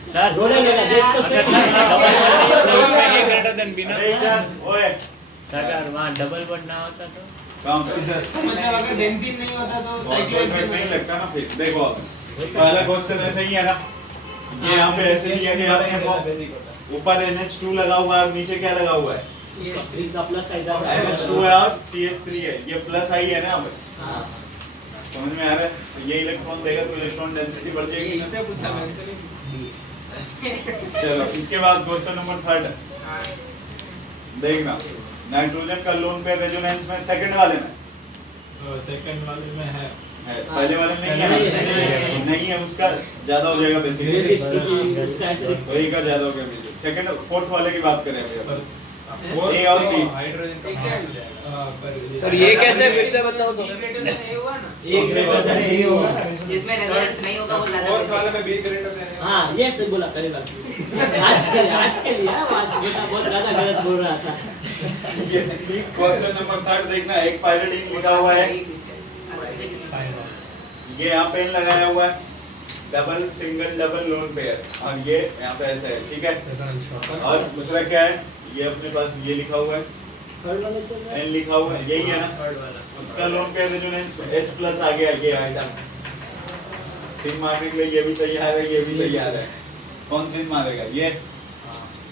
सर रोने लगा, देख तो सही। ए ग्रेटर देन बी ना। अरे इधर ओए अगर वहाँ डबल बॉन्ड ना होता तो काम से मतलब अगर बेंजीन नहीं होता तो ऑर्थो साइक्लोहेक्सेन इफेक्ट नहीं लगता ना। फिर देखो पहला क्वेश्चन ऐसे ही है ना, ये यहाँ पे ऐसे दिया गया आपने को, ऊपर NH2 लगा हुआ है और नीचे क्या लगा हुआ है, इसका प्लस साइड आता है। NH2 है और CH3 है, ये प्लस आई है ना। अब हाँ। समझ में आ रहा है, ये इलेक्ट्रॉन देगा तो इलेक्ट्रॉन डेंसिटी बढ़ जाएगी ना। इसने पूछा, मैंने तो नहीं पूछा। चलो इसके बाद क्वेश्चन नंबर 3 देखना, नाइट्रोजन का लोन पेयर रेजोनेंस में सेकंड वाले में सेकंड वाले में है, पहले वाले में नहीं है, नहीं है, उसका ज्यादा हो जाएगा बेसिकली, उसका एसिडिक वही का ज्यादा हो गया बेसिकली। सेकंड फोर्थ वाले की बात करें अभी अपन, A और B। हाइड्रोजन का मास हो जाएगा। सर ये कैसे, फिर से बताओ तो। A greater than A हुआ ना, एक ग्रेटर देन ए होगा। जिसमें रेजोनेंस नहीं होगा वो ज्यादा फोर्थ वाले बेसिक। में B greater than A होगा। हाँ ये सही बोला पहली बार। आज के लिए आज बेटा बहुत ज्यादा गलत बोल रहा था। क्वेश्चन नंबर 3 देखना, एक पायरिडीन लिखा हुआ है, ये यहाँ पेन लगाया हुआ है, double single double lone pair, और ये यहाँ पे ऐसा है, ठीक है। और दूसरा क्या है, ये अपने पास ये लिखा हुआ है, थर्ड वाला चल रहा है। एन लिखा हुआ है, यही है ना। थर्ड वाला इसका लोन पेयर रेजोनेंस में H प्लस आ गया, ये आइटम सिन मारने के लिए ये भी तैयार है, ये भी तैयार है। कौन सिन मारेगा? ये।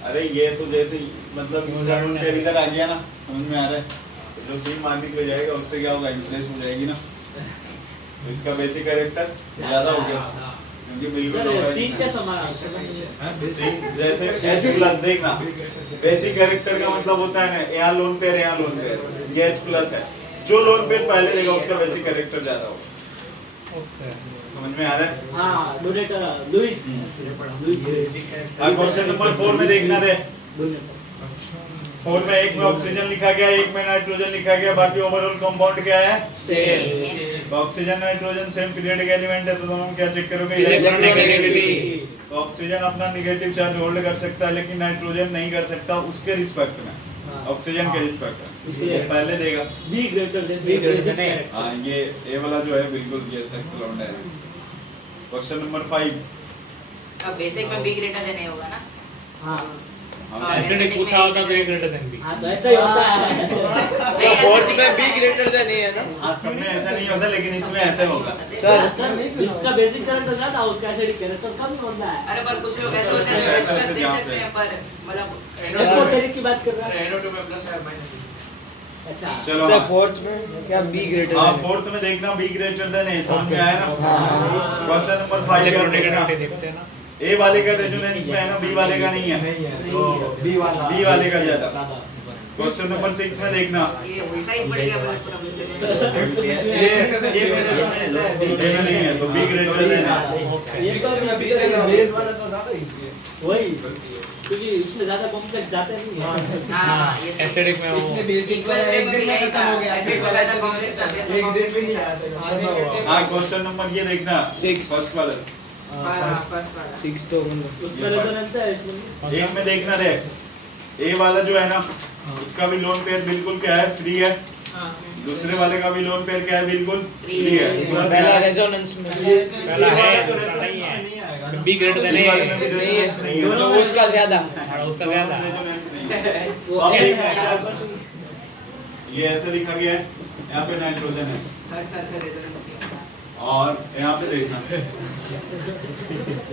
अरे ये तो जैसे ही, मतलब इसका लोन पेयर इधर आ गया ना, समझ में आ रहा है? तो जो सिन मारने के लिए जाएगा उससे क्या होगा, इंप्लेस हो जाएगी ना। तो इसका बेसिक कैरेक्टर ज्यादा हो गया, क्योंकि बिल्कुल सर सीन कैसा मारा? सिन जैसे H प्लस, देखना बेसिक कैरेक्टर का मतलब होता है ना, यहाँ लोन पेयर, यहाँ लोन पेयर, ये H प्लस है। जो लोन पेयर पहले देगा उसका बेसिक कैरेक्टर ज्यादा होगा। ओके समझ में आ रहा है? हाँ, डोनेटर लुइस। क्वेश्चन नंबर 4 में देखना रे। डोनेटर 4 में एक में ऑक्सीजन लिखा गया, एक में नाइट्रोजन लिखा गया, बाकी ओवरऑल कंपाउंड क्या है? सेम। तो oxygen nitrogen same periodic element है, तो दोनों में क्या चेक करोगे? इलेक्ट्रोनेगेटिविटी। तो ऑक्सीजन अपना नेगेटिव चार्ज होल्ड कर सकता है, लेकिन नाइट्रोजन नहीं कर सकता उसके रिस्पेक्ट में, ऑक्सीजन के रिस्पेक्ट में। इसलिए पहले देगा be greater than B greater basic than A। Character. हाँ, ये ए वाला जो है बिल्कुल ये सेक्ट लॉन्ड है। Question number 5। अब बेसिक में बी ग्रेटर देन ए होगा ना। हाँ हाँ, एसिडिक पूछा होता तो A ग्रेटर देन B। हाँ, तो ऐसा ही होता है। तो फोर्थ में बी ग्रेटर देन ए है ना। हाँ, सब में ऐसा नहीं होता, लेकिन इसमें ऐसे होगा। सर इसका बेसिक कैरेक्टर ज्यादा, उसका एसिडिक कैरेक्टर कम ही होता है। अरे पर कुछ लोग ऐसे होते हैं जो एक्सप्रेस दे सकते हैं, पर मतलब एल्फोटेरिक की बात कर रहा है। NO2 में प्लस है माइनस। अच्छा चलो सर हाँ। फोर्थ में क्या बी ग्रेटर हाँ, देन ए? फोर्थ में देखना बी ग्रेटर देन ए, समझ में आया ना? हाँ। क्वेश्चन नंबर 5 का देखना, इलेक्ट्रोनेगेटिविटी देखते हैं ना। ए वाले का रेजोनेंस में है ना, बी वाले का नहीं है। बी वाला। बी वाले का ज्यादा। क्वेश्चन नंबर 6 में देखना, ये उल्टा ही पड़ गया पूरा बेसिक। ये में नहीं है, तो बी ग्रेटर देन है। ये तो बेस वाला तो ज्यादा ही है। वही, क्योंकि उसमें ज्यादा कॉम्प्लेक्स जाते नहीं है। हाँ, ये एसिडिक में इसलिए वो बेसिक वाला एक दिन में खत्म हो गया। एसिड वाला था कॉम्प्लेक्स था, एक दिन में नहीं आया था। हाँ, क्वेश्चन नंबर ये देखना, 6 फर्स्ट वाला। फर्स्ट वाला। 6 तो मतलब उसमें रेजोनेंस है इसमें। एक में देखना रे, ए वाला जो है ना, उसका भी लोन पेयर बिल्कुल क्या है, फ्री है। दूसरे वाले का भी लोन पेयर क्या है, बिल्कुल फ्री है। पहला रेजोनेंस में पहला है, तो दूसरा नहीं नहीं है। आएगा। B greater than A। B वाले में भी रेजोनेंस नहीं है। तो उसका ज्यादा। और उसका ज्यादा। रेजोनेंस नहीं है। तो अब देखना इधर, ये ऐसे लिखा गया है, यहाँ पे नाइट्रोजन है, हर सर्कल रेजोनेंस किया। और यहाँ पे देखना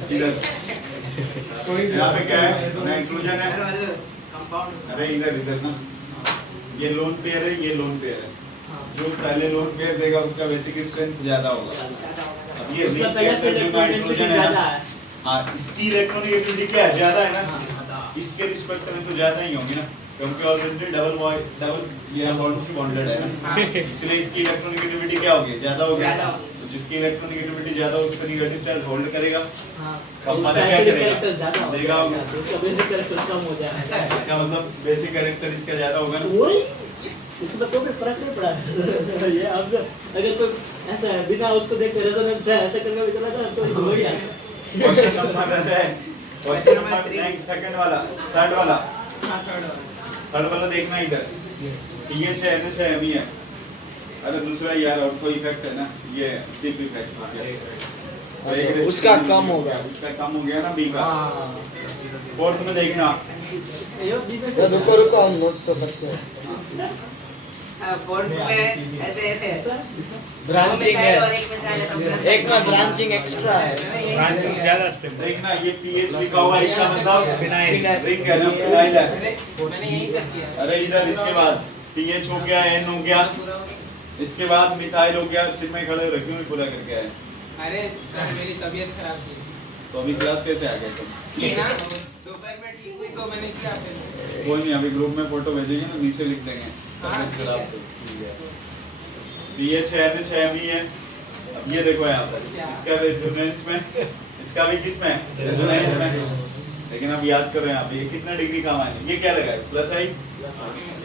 इधर, यहाँ पे क्या है, नाइट्रोजन है। कंपाउंड अरे इधर इधर ना, ये लोन पेयर है, ये लोन पेयर है। जो पहले लोन पेयर देगा उसका बेसिक स्ट्रेंथ ज्यादा होगा। अब ये उसमें रिंग पहले के से अंदर जो इलेक्ट्रोनेगेटिविटी नाइट्रोजन है ज्यादा ना, है। हाँ, इसकी इलेक्ट्रोनेगेटिविटी क्या है, ज्यादा है ना। इसके रिस्पेक्ट में तो ज्यादा ही होगी ना, क्योंकि ऑलरेडी डबल ये बॉन्ड से बॉन्डेड है ना, इसलिए इसकी इलेक्ट्रोनेगेटिविटी क्या होगी, ज्यादा होगी। ज्यादा होगी। तो जिसकी इलेक्ट्रोनेगेटिविटी ज्यादा उस पर नेगेटिव चार्ज होल्ड करेगा। हाँ, कम उसका वाला क्या एसिडिक करेगा? कैरेक्टर ज्यादा होगा। देगा होगा। तो उसका बेसिक कैरेक्टर कम हो जाएगा। इसका मतलब बेसिक कैरेक्टर इसका ज्यादा होगा ना। वही, इसमें कोई फर्क नहीं पड़ा। ये अब अगर कोई ऐसा बिना उसको देख के रेजोनेंस है ऐसा करके भी चला जाए तो इसमें वही है। क्वेश्चन नंबर है, क्वेश्चन नंबर नेक्स्ट सेकंड वाला, थर्ड वाला। थर्ड वाला देखना इधर, ये 6 NH है, एमी है। अरे दूसरा यार और कोई इफेक्ट है ना, ये सिप इफेक्ट हो गया। तो उसका कम हो गया। उसका कम हो गया ना, बी का। फोर्थ में देखना, ये बी में तो रुको रुको हम नोट तो करते हैं। फोर्थ में ऐसे थे। ब्रांचिंग है, और एक में था जैसा प्लस। एक में ब्रांचिंग एक्स्ट्रा है। ब्रांचिंग ज्यादा स्टेप है। देखना ये पीएच लिखा हुआ है, इसका मतलब फिनाइल। रिंग है ना, फिनाइल है। मैंने यही तक किया। अरे इधर इसके बाद पीएच हो गया, एन हो गया, इसके बाद मिथाइल हो गया। चिन्मय खड़े रखियो नहीं पूरा करके आए। अरे सर मेरी तबीयत खराब थी। तो अभी क्लास कैसे आ गए तुम? ये ना दोपहर में ठीक हुई तो मैंने किया फिर। कोई नहीं, अभी ग्रुप में फोटो भेजेंगे ना, नीचे लिख देंगे। हाँ, ठीक है। पीएच है, NH है, एमी है। अब ये देखो यहाँ पर, इसका रेजोनेंस में, इसका भी किस में, रेजोनेंस में। लेकिन अब याद करो यहाँ पे ये कितना डिग्री काम आए, ये क्या लगा है, प्लस आई,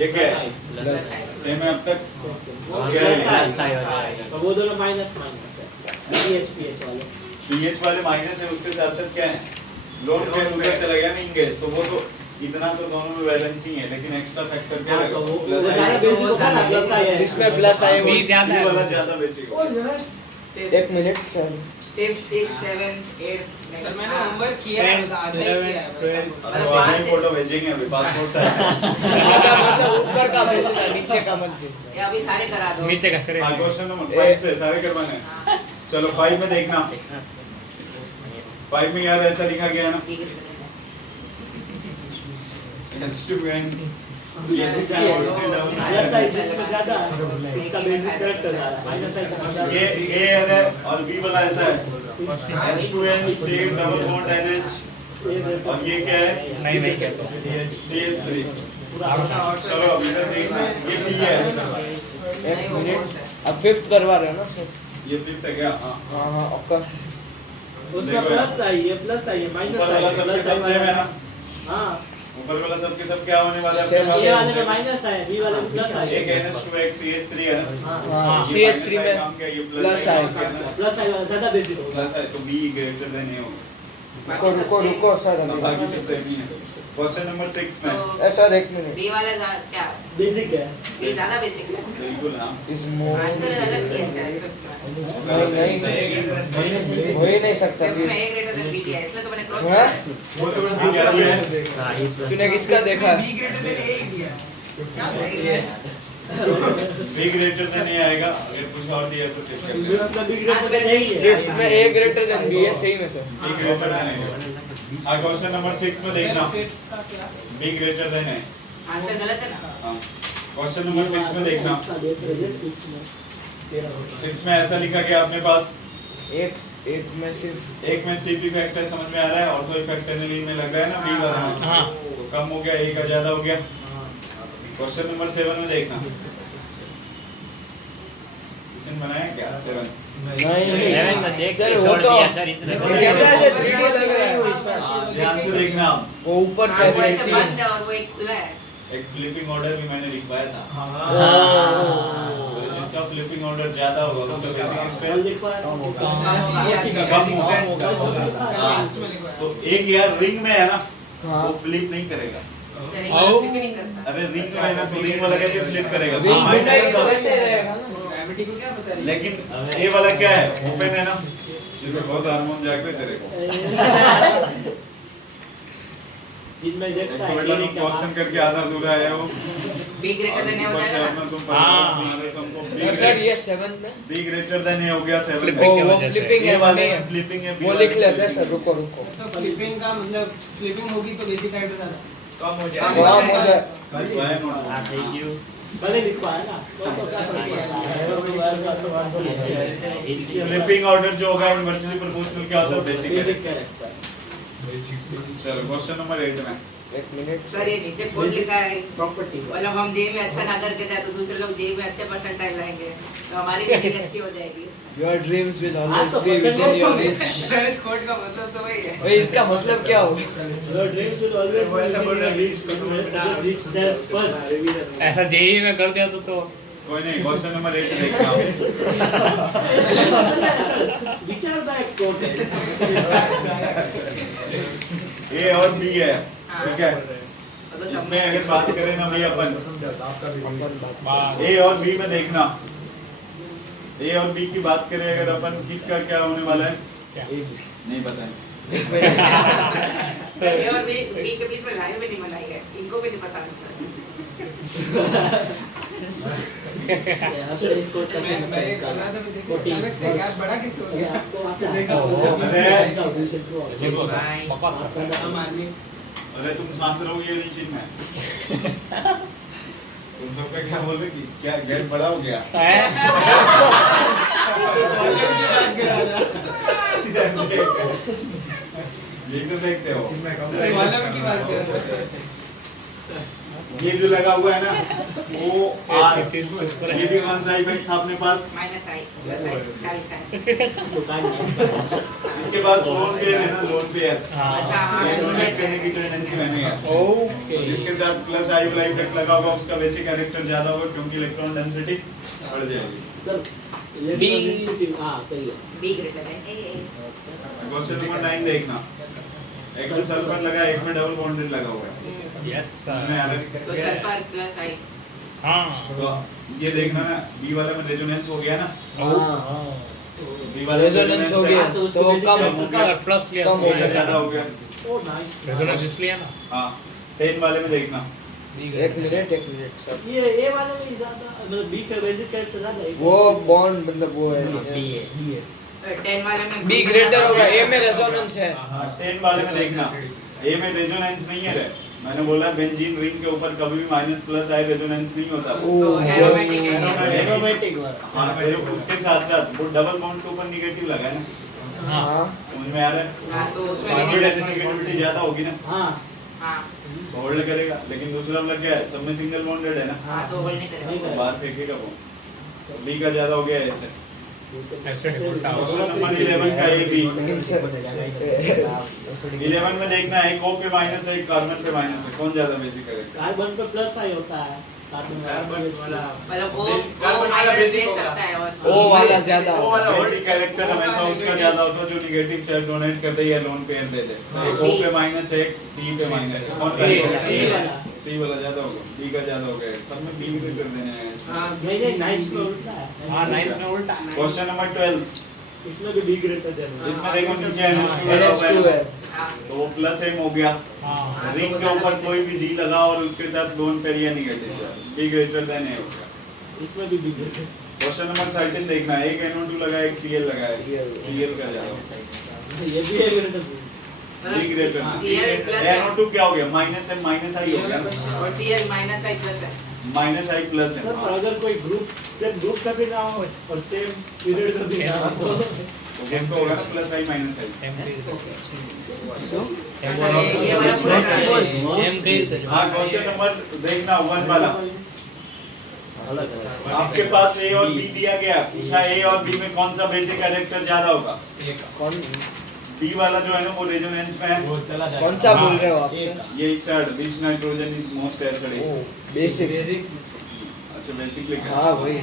ये क्या है, सेम है अब तक। क्या है? तो वो दोनों माइनस माइनस है। पीएच वाले पीएच वाले माइनस है, उसके साथ साथ क्या है, लोन पे उधर चला गया ना इंगेज, तो वो तो इतना तो दोनों में बैलेंस ही है, लेकिन एक्स्ट्रा फैक्टर क्या हाँ, लगा, तो वो प्लस ज्यादा आई। बेसिक होगा ना, प्लस आई है। इसमें प्लस आए B ज्यादा बी है। वाला ज्यादा बेसिक हो। एक minute sir. Fifth, sixth, seventh, eighth, sir मैंने होमवर्क किया है, आधा ही किया है बस। तो आगे फोटो भेजेंगे अभी पासपोर्ट साइज मतलब ऊपर का भेजना, नीचे का मत भेजना। ये अभी सारे करा दो। नीचे का शरीर क्वेश्चन नंबर 5 से सारे करवाने हैं। चलो 5 में देखना, 5 में यार ऐसा लिखा गया है ना, B greater H2N plus size इसमें ज्यादा है, इसका बेसिक कैरेक्टर ज्यादा है, माइनस साइज का ज्यादा है। ये है और B वाला ऐसा है H2N C double bond NH, और ये क्या है नहीं क्या तो CH3। चलो अब इधर देखना, ये B है, एक मिनट, अब फिफ्थ करवा रहे हो ना सर? ये फिफ्थ है क्या? हाँ हाँ आपका उसमें प्लस आई है, प्लस आई है, माइनस ऊपर आई वाला है, सबके प्लस सब सेम है ना, हाँ ऊपर वाला सबके सब क्या होने वाला है आपके Same, पास? ये वाले में माइनस है, बी वाले में प्लस आई एक है। NH2X CH3 है ना, हाँ हाँ ये CH3 minus में काम क्या है? ये प्लस है, आएगा। है ना? प्लस आई वाला ज्यादा बेसिक होगा। प्लस है तो B ग्रेटर देन A होगा। रुको सर ना अभी। बाकी सब सेम ही है। क्वेश्चन नंबर 6 में ए सर एक मिनट। B वाला क्या? बेसिक है। B ज्यादा बेसिक है। बिल्कुल हाँ। इस मोड आंसर अलग दिया शायद fifth में। नहीं हो ही नहीं सकता Fifth में कि A ग्रेटर देन B दिया है, इसलिए तो मैंने क्रॉस हाँ? वो तो B क्या दिया है? तूने किसका देखा? B ग्रेटर देन A ही दिया है। B ग्रेटर देन A आएगा, अगर कुछ और दिया तो टिक कर इसमें मतलब बी ग्रेटर नहीं है। फिफ्थ में A ग्रेटर देन B है, सही में sir. B greater than A। हाँ क्वेश्चन नंबर 6 में देखना, फिफ्थ का क्या? B greater than A। Answer गलत है ना? हाँ क्वेश्चन नंबर 6 में देखना, 6 में ऐसा लिखा गया अपने पास, एक में सिर्फ एक में CP फैक्टर समझ में आ रहा है और कोई फैक्टर नहीं में लग रहा है ना B वाला में। हाँ। तो कम हो गया, A का ज्यादा हो गया। क्वेश्चन नंबर 7 में देखना, किसने बनाया क्या 7? नहीं सर वो तो कैसा ऐसे 3D लग रहा है सर। हाँ, ध्यान से देखना आप, वो ऊपर से आंसर ऐसे से बंद है और वो एक खुला है। एक फ्लिपिंग ऑर्डर भी मैंने लिखवाया था। ओह। तो जिसका फ्लिपिंग ऑर्डर ज्यादा होगा उसका बेसिक स्ट्रेंथ हाँ, तो एक यार रिंग में है ना, हाँ। वो फ्लिप नहीं करेगा। आओ नहीं करता। अरे रिंग में है ना, तो रिंग वाला कैसे फ्लिप करेगा? अभी हाँ, बिना ये तो वैसे ही रहेगा ना। ग्रेविटी को क्या पता है? लेकिन ये वाला क्या है, ओपन है ना, जिसमें बहुत हार्मोन जागृत तेरे को। जिनमें देखता है बेटा तुम क्वेश्चन करके आधा अधूरा आया हो, B ग्रेटर देन A हो जाएगा ना? तुम सर ये 7th में B ग्रेटर देन A हो गया 7 Flipping ओ की वो वजह से। फ्लिपिंग ये है वाले नहीं में है। फ्लिपिंग है, B वो वाले लिख में लेते हैं flipping सर, रुको रुको। तो फ्लिपिंग का मतलब फ्लिपिंग होगी तो बेसिक हाइट ज्यादा कम हो जाएगा। वहाँ मुझे है। है नोट। थैंक यू भले लिखवाया ना तो क्या फ्लिपिंग ऑर्डर जो होगा इनवर्सली प्रोपोर्शनल क्या होता है? बेसिक है। Basic character. चलो क्वेश्चन नंबर 8 में एक मिनट। सर ये नीचे कोड लिखा है, प्रॉपर्टी मतलब हम जे में अच्छा ना करके जाए तो दूसरे लोग जे में अच्छे परसेंटाइल लाएंगे तो हमारी भी डिग्री अच्छी हो जाएगी। Your dreams will हाँ, always तो be within your percent reach। Sir इस कोड का मतलब तो वही है। भाई इसका मतलब क्या हो? Your dreams will always be वैसा बोल रहे हैं, just reach there first. ऐसा जेई में कर दिया तो कोई नहीं, क्वेश्चन नंबर 8 देखना। विचारदायक कोड है। A और B है, ठीक है? तो सब इसमें अगर बात करें ना भी अपन A और B में देखना, A और B की बात करें अगर अपन, किसका क्या होने वाला है? नहीं पता है। सर ए और बी के बीच में लाइन भी नहीं बनाई है, इनको भी नहीं पता सर। अच्छा इस कोड का सही मैं ये कर रहा था मैं देखो अचानक से गैप बड़ा किस हो गया? आपको आपको देखा देखा हम आदमी अरे तुम शांत रहो, ये नहीं चीज में। तुम सबका क्या बोल रहे कि क्या गेट बड़ा हो गया? वॉल्यूम की बात कर रहा यही तो देखते हो। था वॉल्यूम की बात कर रहा था। ये जो लगा हुआ है ना, वो आर ये भी वन साइड में था अपने पास। माइनस आई प्लस आई क्या लिखा है? इसके पास लोन पेयर है ना, लोन पेयर। अच्छा हाँ, ये लोन कनेक्ट करने की टेंडेंसी मैंने है। तो जिसके साथ प्लस आई वाला इफेक्ट लगा होगा उसका बेसिक कैरेक्टर ज्यादा होगा, क्योंकि इलेक्ट्रॉन डेंसिटी बढ़ जाएगी। सर ये हां सही है। Be greater than A. Question number 9 देखना, एक में सल्फर लगा, एक में डबल बॉन्डेड लगा हुआ है। यस इसमें आ रहा तो है सल्फर प्लस आई हाँ तो ये देखना ना, बी वाला में रेजोनेंस हो गया ना, हां बी वाला रेजोनेंस हो गया हाँ, तो तो वो उसको कम basic अगर प्लस लिया कम तो हो गया। ज्यादा हो गया। ओ नाइस। रेजोनेंस इसलिए ना हाँ 10 वाले में देखना, एक मिनट सर। ये वाले में ज्यादा मतलब बी का बेसिक कैरेक्टर ज्यादा है। वो बॉन्ड मतलब वो है डी है 10 वाले में बी ग्रेटर होगा, ए में रेजोनेंस है। 10 वाले में देखना, ए में रेजोनेंस नहीं है रे। मैंने बोला बेंजीन रिंग के ऊपर कभी भी माइनस प्लस आई रेजोनेंस नहीं होता। तो एरोमेटिक एरोमेटिक वाला। हाँ तेरे उसके साथ साथ वो डबल बॉन्ड के ऊपर निगेटिव लगा है ना, हाँ समझ में आ रहा है? हाँ, तो उसमें बाकी भी इलेक्ट्रोनेगेटिविटी ज्यादा होगी ना, हाँ हाँ होल्ड करेगा। लेकिन दूसरा वाला क्या है, सब में सिंगल बॉन्डेड है ना, हाँ तो होल्ड नहीं करेगा। तो बाहर फेंकेगा वो। तो बी का ज्यादा हो गया ऐसे। ऐसे नहीं उल्टा होगा। क्वेश्चन नंबर 11 का ये बी। लेकिन सर 11 में देखना है एक O पे माइनस है, एक कार्बन पे माइनस है, कौन ज्यादा बेसिक करेक्टर? कार्बन पे प्लस आई होता है, कार्बन वाला मतलब वो माइनस ले सकता है और ओ वाला ज्यादा ओ वाला होगा। बेसिक कैरेक्टर हमेशा उसका ज्यादा होता है जो नेगेटिव चार्ज डोनेट कर दे या लोन पेयर दे दे। एक O पे माइनस है, एक C पे माइनस है, कौन करेगा? C वाला। C वाला ज्यादा होगा, B का ज्यादा हो गया। सब में B भी कर देने हैं। नहीं 9 में उल्टा है। हाँ 9 में उल्टा है। क्वेश्चन नंबर 12, इसमें भी बी ग्रेटर देन। इसमें देखो नीचे NH2 लगा हुआ NH2 है, है। हाँ तो वो प्लस M हो गया। हाँ रिंग के ऊपर कोई भी G लगा और उसके साथ लोन पेयर या negative charge, B greater than A हो गया। इसमें भी बी ग्रेटर। क्वेश्चन नंबर 13 देखना है, एक NO2 लगा है, एक Cl लगा है, Cl का ज्यादा होगा। ये भी है greater. B greater Cl plus है NO2 क्या हो गया, माइनस M माइनस I हो गया ना, और Cl माइनस आई प्लस है। माइनस I प्लस सर पर M। अगर कोई ग्रुप सेम ग्रुप का भी ना हो और सेम पीरियड का भी ना हो तो किसको होगा ना प्लस I माइनस I। ये वाला पूरा एम कहीं हाँ क्वेश्चन नंबर देखना 1 वाला, अलग अलग। आपके पास A और B दिया गया, पूछा A और B में कौन सा बेसिक कैरेक्टर ज्यादा होगा? कौन B वाला जो है ना वो रेजोनेंस में है, कौन सा बोल रहे हो आप सर? ये acid which nitrogen is most acid है। बेसिक अच्छा बेसिक लिखा हाँ वही।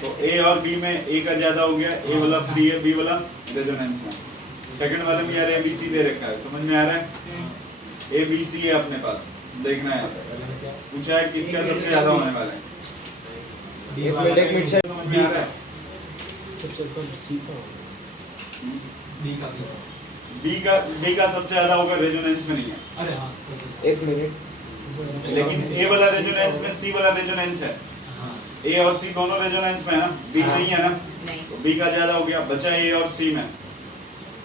तो A और B में A का ज्यादा हो गया, A वाला फ्री है, B वाला रेजोनेंस में। सेकंड वाले में यार ABC दे रखा है, समझ में आ रहा है? ABC है अपने पास, देखना है। पूछा है किसका सबसे ज्यादा होने वाला है, एक मिनट सर। समझ में आ रहा है? सबसे कम सी का B का सबसे ज्यादा होगा, रेजोनेंस में नहीं है। एक मिनट। लेकिन A वाला रेजोनेंस में, C वाला रेजोनेंस है। A और C दोनों रेजोनेंस में है ना, B नहीं है ना, नहीं तो B का ज्यादा हो गया, बचा A और C में।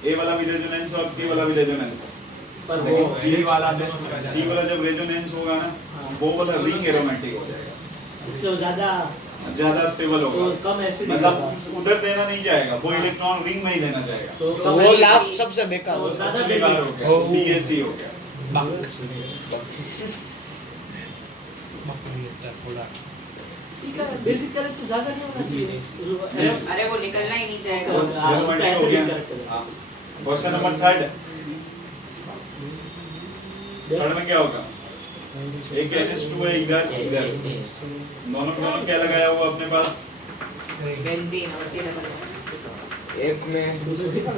A वाला भी रेजोनेंस और C वाला भी रेजोनेंस है। पर वो लेकिन C वाला जब रेजोनेंस होगा ना, वो वाला रिंग एरोमेटिक हो जाएगा, इससे ज्यादा स्टेबल तो होगा। कम एसिड मतलब उधर देना नहीं जाएगा, वो इलेक्ट्रॉन रिंग में ही देना जाएगा। तो तो कम वो acid- लास्ट सबसे बेकार वो होगा। ज्यादा सबसे बेकार हो गया, BAC हो गया। सी का बेसिक कैरेक्टर ज्यादा नहीं होना चाहिए। अरे वो निकलना ही नहीं चाहेगा। एरोमेटिक हो गया। हाँ। क्वेश्चन नंबर 3 में क्या होगा, एक NH2 है इधर इधर, दोनों क्या लगाया हुआ अपने पास? बेंजीन और सी डबल एक में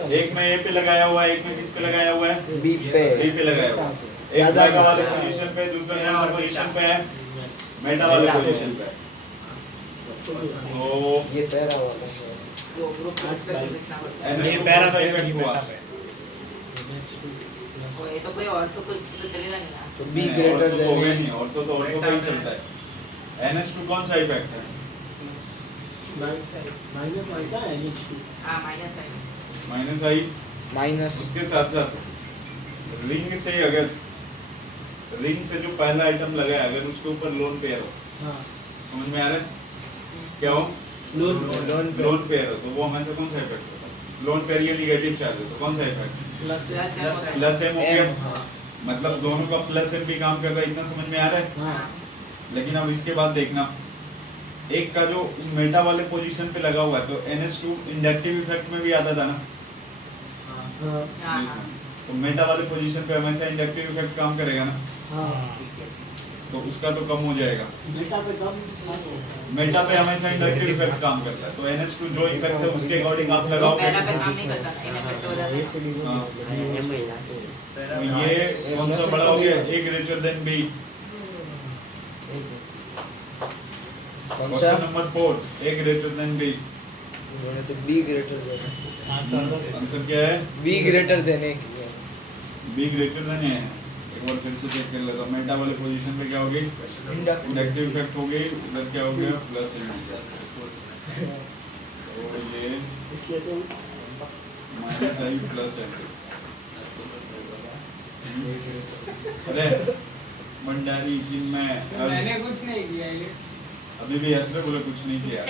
एक में A पे लगाया हुआ है, एक में किस पे लगाया हुआ है? बी पे B पे लगाया हुआ है। एक ज्यादा मेटा वाले पोजीशन पे, दूसरा कौन सा पोजीशन पे है? मेटा वाले पोजीशन पे। तो ये पैरा वाला है। वो ग्रुप पर्सपेक्टिव लिखना पड़ता है। ये NH2 पैरा कौन सा पे इफेक्ट हुआ? वो ये तो कोई और तो कुछ तो चलेगा नहीं ना। तो बी नहीं, ग्रेटर ऑर्थो तो हो गया देन नहीं, ऑर्थो तो ऑर्थो का ही चलता है। NH2 कौन सा इफेक्ट है? माइनस आएगा NH2। हाँ माइनस है। माइनस आई। माइनस। उसके साथ साथ रिंग से, अगर रिंग से जो पहला आइटम लगा है अगर उसके ऊपर लोन पेयर हो, हाँ समझ में आ रहा है क्या हो? लोन पेयर हो, तो वो हमेशा कौन सा इफेक्ट होता है? लोन पेयर या नेगेटिव चार्ज है तो कौन सा इफेक्ट? प्लस प्लस है और प्लस एम हो M, गया, हाँ। मतलब दोनों का प्लस एम भी काम कर रहा है, इतना समझ में आ रहा है? हाँ लेकिन अब इसके बाद देखना, एक का जो मेटा वाले पोजीशन पे लगा हुआ है तो NH2 इंडक्टिव इफेक्ट में भी आता था ना, हाँ हाँ इसमें। तो मेटा वाले पोजीशन पे हमेशा इंडक्टिव इफेक्ट काम करेगा ना, हाँ तो उसका तो कम हो जाएगा। बेटा पे कम मेटा पे हमेशा इंडक्टिव इफेक्ट काम करता है, तो NH2 जो इफेक्ट है उसके अकॉर्डिंग आप लगाओगे। पहला पे काम नहीं करता ना, इनफेक्ट हो जाता है। हाँ। तो ये कौन सा बड़ा हो गया? A greater than B। कौन सा? Question number 4, A greater than B। उन्होंने तो बी ग्रेटर देन आंसर क्या है? बी ग्रेटर देन ए किया। बी ग्रेटर देन है। एक बार फिर से चेक कर लेता हूँ। मेटा वाले पोजीशन पे क्या हो गई? इंडक्टिव इफेक्ट हो गई। उधर क्या हो गया? Plus M. तो ये इसलिए तो माइनस आई प्लस एम। अरे मंडारी चिन्मय मैंने कुछ नहीं किया ये। अभी भी ऐसे बोले कुछ नहीं किया।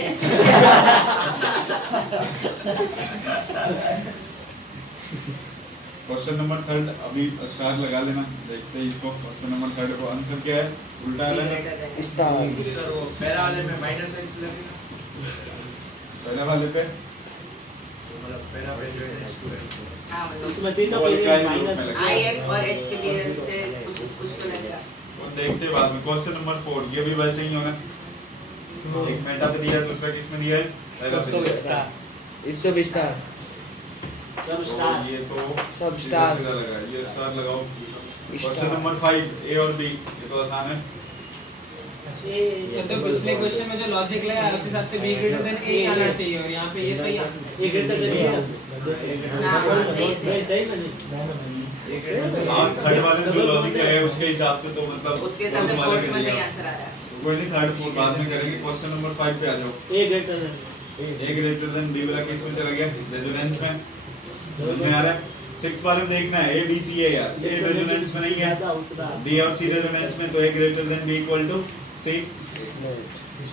क्वेश्चन नंबर 3 अभी स्टार लगा लेना। देखते हैं इसको। क्वेश्चन नंबर 3 को आंसर क्या है? उल्टा है। स्टार सर वो पहला वाले में माइनस साइन लगेगा, पहले वाले पे मतलब पहला पे जो है स्टूडेंट हाँ मतलब इसमें तीनों वो पे इकाई रूप माइनस में लगे। आई एच और एच के लिए से कुछ तो लगेगा। वो देखते हैं बाद में। क्वेश्चन नंबर 4 ये भी वैसे ही होना। एक मेटा पे दिया है, दूसरा किस में दिया है? पहला पे दिया है। स्टार इसको भी स्टार सब तो स्टार ये तो सब सीधा स्टार। सीधा लगा। ये स्टार लगाओ। Question star. नंबर 5 ए और बी ये तो आसान है। सर तो पिछले क्वेश्चन में जो लॉजिक लगाया उस हिसाब से बी ग्रेटर देन ए आना चाहिए और यहाँ पे ये सही आंसर ये ग्रेटर देन हाँ, सही है। सही में नहीं आप थर्ड वाले जो लॉजिक लगाए उसके हिसाब से तो मतलब उसके हिसाब से fourth वाले फोर्थ के में दिया। सही आंसर आ रहा है। कोई नहीं, थर्ड फोर्थ बाद में करेंगे। क्वेश्चन नंबर 5 पे आ जाओ। ए ग्रेटर देन ए ग्रेटर देन बी वाला किस में चला गया? रेजोनेंस में। समझ में आ रहा है? 6 वाले में देखना है ए बी सी है यार। ए रेजोनेंस में नहीं है, ज्यादा उतना बी और सी रेजोनेंस में, तो A greater than B equal to C.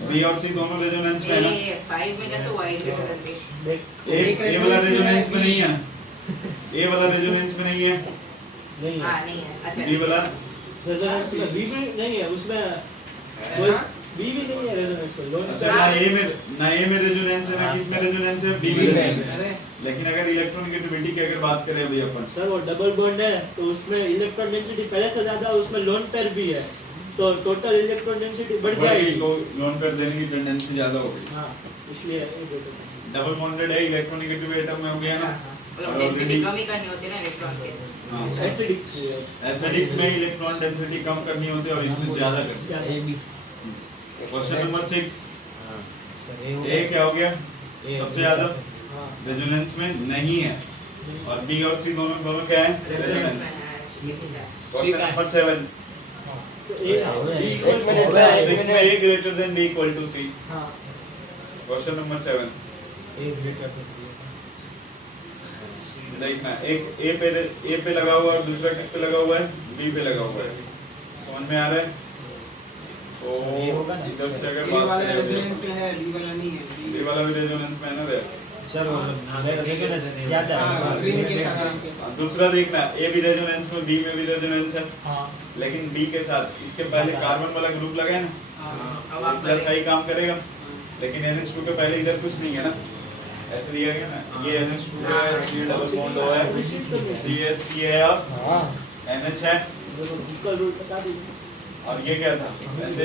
B और सी दोनों रेजोनेंस में है ना। ये 5 में कैसे हुआ है ग्रेटर देन बी? देख ए वाला रेजोनेंस में नहीं है। ए वाला रेजोनेंस में नहीं है। नहीं हाँ है नहीं है। अच्छा बी वाला रेजोनेंस में बी भी नहीं है उसमें कोई बी भी नहीं है रेजोनेंस में लोन अच्छा ना ए में रेजोनेंस है ना किस में रेजोनेंस है? बी में। अरे लेकिन अगर इलेक्ट्रोनेगेटिविटी की अगर बात करें अभी अपन, सर वो डबल बॉन्ड है तो उसमें इलेक्ट्रॉन डेंसिटी पहले से ज्यादा उसमें लोन पेयर भी है तो टोटल इलेक्ट्रॉन डेंसिटी बढ़ बढ़ गई जाएगी तो लोन कर देने की टेंडेंसी ज्यादा हो गई। हाँ इसलिए डबल बॉन्डेड है, इलेक्ट्रोनेगेटिव एटम में हो गया ना। मतलब डेंसिटी कम ही करनी होती है ना इलेक्ट्रॉन के। हाँ, एसिडिक एसिडिक में इलेक्ट्रॉन डेंसिटी कम करनी होती है और इसमें ज्यादा करनी है। क्वेश्चन नंबर 6 ए क्या हो गया? सबसे ज्यादा रेजोनेंस में नहीं है और बी और सी दोनों दोनों क्या है? रेजोनेंस। क्वेश्चन नंबर 7 एक मिनट सर, एक 6 में minute. A greater than B equal to C. हाँ क्वेश्चन नंबर 7 देखना, एक ए पे लगा हुआ है और दूसरा किस पे लगा हुआ है? बी पे लगा हुआ है। समझ में आ रहा है? तो इधर से अगर ए बात वाला करें रेजोनेंस में है बी वाला नहीं है बी वाला भी रेजोनेंस में है ना रे। सर वो रेजोनेंस ज्यादा हाँ, है ग्रीन के साथ दूसरा देखना, ए भी रेजोनेंस में, बी में भी रेजोनेंस है, हाँ लेकिन बी के साथ इसके पहले कार्बन वाला ग्रुप लगा है ना, अब आप प्लस करें। आई काम करेगा। लेकिन NH2 के पहले इधर कुछ नहीं है ना, ऐसे दिया गया ना, ये NH2 है, C डबल बॉन्ड O है, CH है अब, हाँ NH है इक्वल रूट बता दीजिए और ये क्या था? ऐसे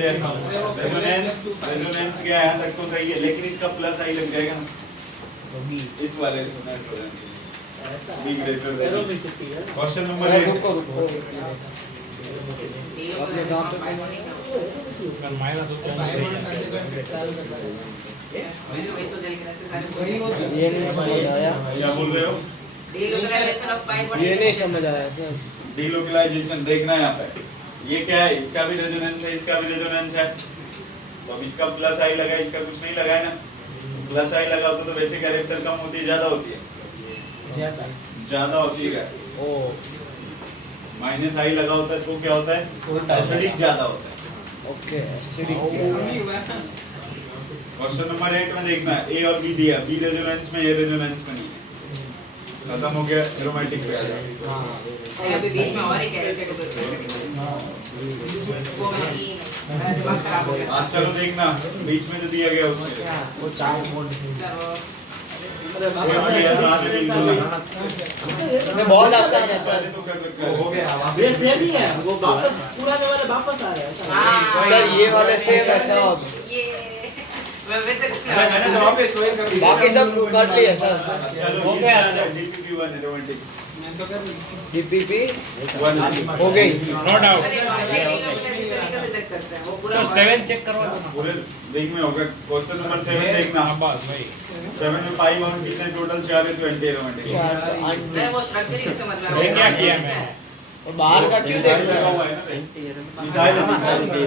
रेजोनेंस क्या है? यहाँ तक तो सही है, लेकिन इसका प्लस आई लग जाएगा ना इस वाले नाइट्रोजन ऐसा बी ग्रेटर देन। एरोमेसिटी है क्वेश्चन नंबर सर 8 रुको रुको ये अपने काम पे फाइव होने का। अगर माइनस होता है वीडियो वैसे तो जल्दी से सारे वही वो ये नहीं समझ आया, क्या बोल रहे हो? डीलोकलाइजेशन ऑफ 5 ये नहीं समझ आया सर। डीलोकलाइजेशन देखना है यहाँ पे, ये क्या है? इसका भी रेजोनेंस है, इसका भी रेजोनेंस है, तो अब इसका प्लस आई लगा, इसका कुछ नहीं लगा है ना। प्लस आई लगा होता तो वैसे कैरेक्टर कम होती है ज्यादा होती है? ज्यादा होती है। ओ माइनस आई लगा होता है तो क्या होता है? एसिडिक ज्यादा होता है। ओके एसिडिक नहीं हुआ है क्वेश्चन नंबर 8 में देखना है, ए और बी दिया, बी रेजोनेंस में, ए रेजोनेंस में नहीं है। खत्म हो गया, एरोमेटिक पे आ जाओ। अभी बीच में और एक एसिड वो मैंने की मेरा दिमाग खराब हो गया। आज चलो देखना, बीच में जो दिया गया उसमें वो चार बोल अरे ये वाली आसान है बिल्कुल। ये बहुत आसान है सर। पहले तो कर रखा है। हो गया। ये सेम ही है वो वापस पुराने वाले वापस आ रहे हैं ऐसा हाँ। सर ये वाले सेम है सब। ये मैं वैसे मैंने तो वापस वही कर दिया। बाकी सब कर लिए सर। चलो हो ये गया। DPP 1 एरोमेटिक मैं तो कर ली। डीपीपी 1 हो गई। No doubt. अरे मार्केटिंग का कैसे चेक करते हैं वो पूरा तो 7 चेक करवा दो ना। पूरे रिंग में होगा। क्वेश्चन नंबर 7 देखना। हाँ बस वही। 7 में 5 बाउंड कितने टोटल 4 है तो एंटी एरोमेटिक मैं वो स्ट्रक्चर ही नहीं समझ में ये क्या किया मैंने? और बाहर का क्यों देख लगा रहे हुआ है ना मिथाइल हो?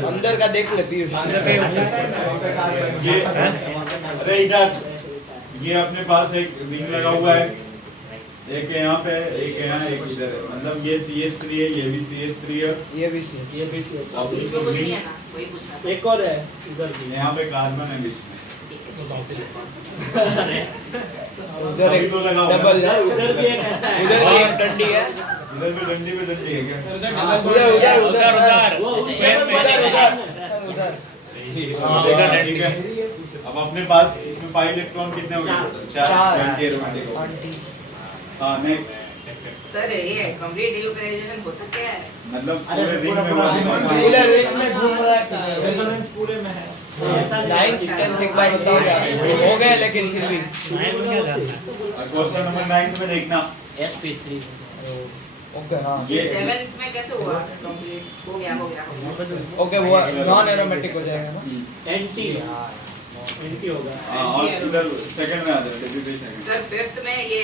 अंदर का देख ले पीयूष। अंदर पे होता है। ये अरे इधर ये अपने पास एक रिंग लगा हुआ है। एक यहाँ पे एक यहाँ एक इधर है। मतलब ये CS3 है ये भी CS3 है। ये भी सी। ये भी सी है। और इसमें कुछ नहीं है ना वही पूछ रहा था। एक और है इधर भी। यहाँ पे कार्बन है बीच में। उधर एक अभी तो लगा हुआ है। डबल है। उधर भी एक ऐसा है। उधर भी एक डंडी है। इधर भी डंडी पे डंडी है क्या? सर उधर हाँ, डबल उधर उधर उधर उधर सर। वो उधर। उसमें Space में उधर देखा। उधर सर उधर। हाँ, उधर ठीक डंडी। है। अब अपने पास इसमें 5 इलेक्ट्रॉन कितने हो गए? 4 एंटी एरोमेटिक हो गए। आंटी। हाँ नेक्स्ट सर ये कंप्लीट डिलोकलाइजेशन होता क्या है? मतलब अरे पूरे रिंग में पूरा हुआ पूरा है। पूरे रिंग में घूम रहा है। रेजोनेंस पूरे में है। ऐसा नहीं है। 9th 10th एक बार बताओ यार। हो गए लेकिन फिर भी। और क्वेश्चन नंबर 9 में देखना SP3 ओके हाँ। ये 7th में कैसे हुआ? कंप्लीट हो गया। ओके वो नॉन एरोमेटिक हो जाएगा ना। एंटी एंटी होगा। हाँ, और इधर सेकंड में आ जाए DPP सेकंड। सर 5th में ये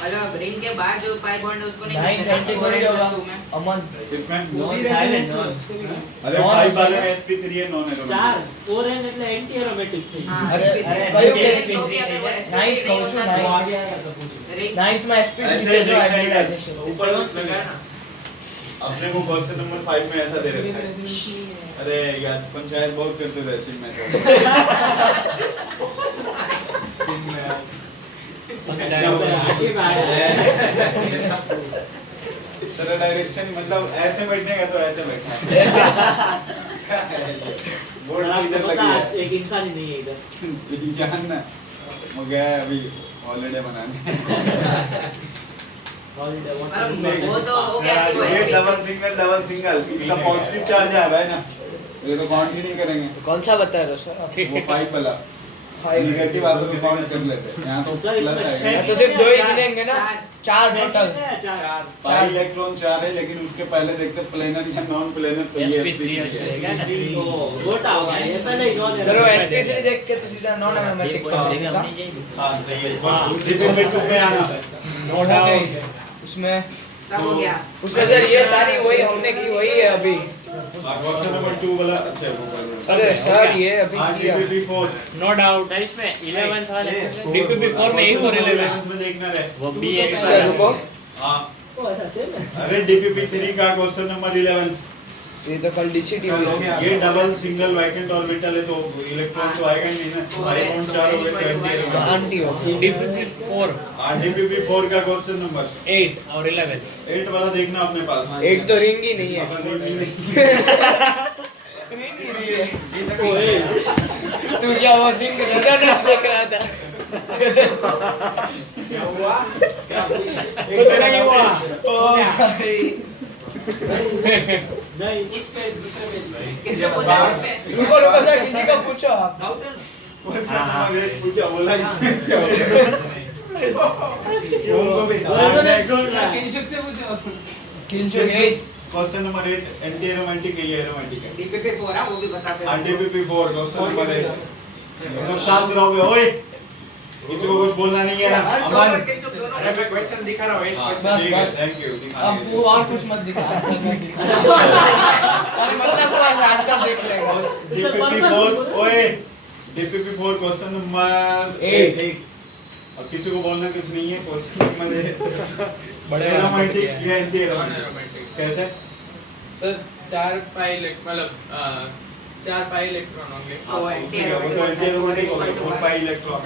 मतलब रिंग के बाद जो पाई बॉन्ड है उसको नहीं 9th करते 10th थोड़ी होगा। में। अमन किसमें नॉन साइलेंट अरे नॉन 5 वाले ऐसा में SP3 है नॉन एरोमेटिक। 4 4 है એટલે एंटी एरोमेटिक थी। हाँ, अरे, SP3 अरे, तो कहीं भी अगर वो SP3 ninth नहीं कहूँ होता ninth। वो आगे आएगा तो पूछ। रिंग 9th में SP3 ऐसे से जो देखना इधर। हाइब्रिडाइजेशन। ऊपर कुछ लगा है ना। अपने को क्वेश्चन नंबर 5 में ऐसा दे रखा है। अरे यार पंचायत बहुत करते थे चिन्ह में आगे में आया है। तेरा डायरेक्शन मतलब ऐसे बैठने का तो ऐसे बैठना बोर्ड इधर लगी है एक इंसान ही नहीं है इधर। जान ना मैं गया अभी हॉलिडे मनाने वो तो हो गया कि वो ये SP3 डबल सिंगल इसका पॉजिटिव चार्ज आ रहा है ना ये तो काउंट ही नहीं करेंगे कौन सा बता रहे हो सर? वो पाइप वाला नेगेटिव आते तो काउंट कर लेते हैं यहाँ तो सर, इसमें प्लस छह- आएगा तो सिर्फ 2 ही गिनेंगे ना? 4 टोटल। 4 पाई इलेक्ट्रॉन 4 है लेकिन उसके पहले देखते प्लेनर या नॉन प्लेनर तो ये SP3 SP3 है। वोट होगा ये पहले ही नॉन चलो SP3 देख के तो सीधा नॉन एरोमेटिक का होगा। हाँ सही है बस DPP 2 में आना नो डाउट। उसमें सब हो गया। उसमें सर ये सारी वही हमने की वही है अभी। क्वेश्चन नंबर 2 वाला अच्छा वो कर लो अरे सर ये अभी हाँ किया। DPP 4 no doubt. सर इसमें 11 वाले DPP 4 में एक और 11 में देखना है वो BX सर रुको। हाँ ओ ऐसा सेम है। अरे DPP 3 का क्वेश्चन नंबर 11 ये तो कल DCT हो में गया। ये डबल सिंगल वैकेंट ऑर्बिटल है तो इलेक्ट्रॉन तो आएगा ही नहीं ना 5.4 हो गए तो एंटी तो आंटी हो। DPP 4 DPP 4 का क्वेश्चन नंबर 8 और 11 8 वाला देखना अपने पास एक तो रिंग ही नहीं है। अपन नहीं रिंग ही नहीं है। तू क्या वो सिंग रेजोनेंस देख रहा था? क्या हुआ एक तो नहीं हुआ। ओ भाई। नहीं किसने पूछा इसमें? रुको रुको सर किसी को पूछो आप। डाउट है। क्वेश्चन नंबर 8 पूछा बोला इसमें क्या होगा उनको भी सर किंशुक से पूछो। किंचो 8 क्वेश्चन नंबर 8 एंटी एरोमेटिक है ये एरोमेटिक है DPP 4 हाँ वो भी बताते हैं। DPP 4 क्वेश्चन नंबर 8 तो शांत रहोगे ओए किसी को कुछ बोलना नहीं है ना अमन अरे मैं क्वेश्चन दिखा रहा हूँ एक बस, ठीक है बस। थैंक यू अब वो और कुछ मत दिखा। अरे मतलब वो ऐसा आंसर देख लेगा। DPP 4 ओए DPP 4 क्वेश्चन नंबर 8 अब किसी को बोलना कुछ नहीं है क्वेश्चन नंबर बड़े एरोमेटिक या एंटी एरोमेटिक कैसे सर 4 पाई मतलब 4 पाई इलेक्ट्रॉन होंगे वो तो एंटी एरोमेटिक हो गया 4 पाई इलेक्ट्रॉन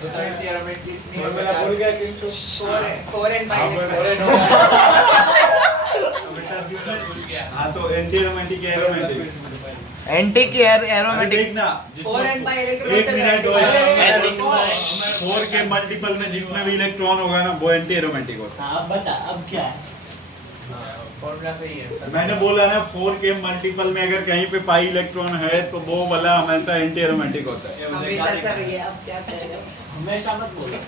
तो एंटी एरोमेटिक नहीं मैं भूल गया कि 4 and 5 बेटा जिसने हां तो एंटी एरोमेटिक या एरोमेटिक एंटी की अरे एरोमेटिक देखना 4 and 5 इलेक्ट्रॉन एक मिनट तो होगा 4 के मल्टीपल में जिसमें भी इलेक्ट्रॉन होगा ना वो एंटी एरोमेटिक होता हाँ अब बता अब क्या है? फॉर्मूला सही है सर। मैंने बोला ना 4 के मल्टीपल में अगर कहीं पे पाई इलेक्ट्रॉन है तो वो वाला हमेशा एंटी एरोमेटिक होता है। हमेशा सर ये अब क्या करेगा? हमेशा मत बोलो।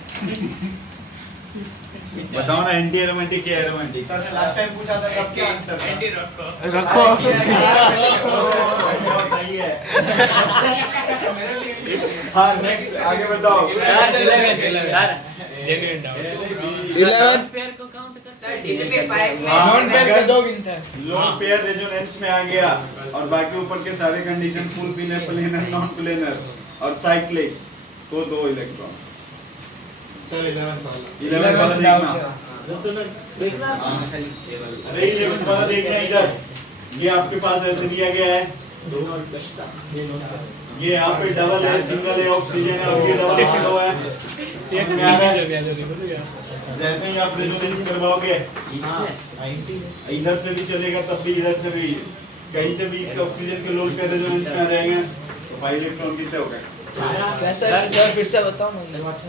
बताओ ना एंटी एरोमेटिक या एरोमेटिक? सर ने लास्ट टाइम पूछा था कब क्या आंसर एंटी रखो। रखो सही है। हाँ नेक्स्ट आगे बताओ। Sir genuine doubt. 11 पेयर को काउंट कर सर DPP 5 हाँ, नॉन पेयर का 2 गिनता है। लोन पेयर रेजोनेंस में आ गया और बाकी ऊपर के सारे condition full planar planar non planar और साइक्लिक तो 2 इलेक्ट्रॉन। सर 11 वाला 11 वाला देखना। रेजोनेंस देखना। अरे 11 वाला देखना इधर। ये आपके पास ऐसे दिया गया है। ये यहाँ पे डबल है, सिंगल है, ऑक्सीजन है और ये डबल बॉन्ड हुआ है। समझ में आ रहा है? जैसे ही आप रेजोनेंस करवाओगे इधर से भी चलेगा तब भी इधर से भी कहीं से भी इस ऑक्सीजन के लोन पे रेजोनेंस में आ जाएंगे तो पाई इलेक्ट्रॉन कितने हो गए? कैसा सर फिर से बताओ ना।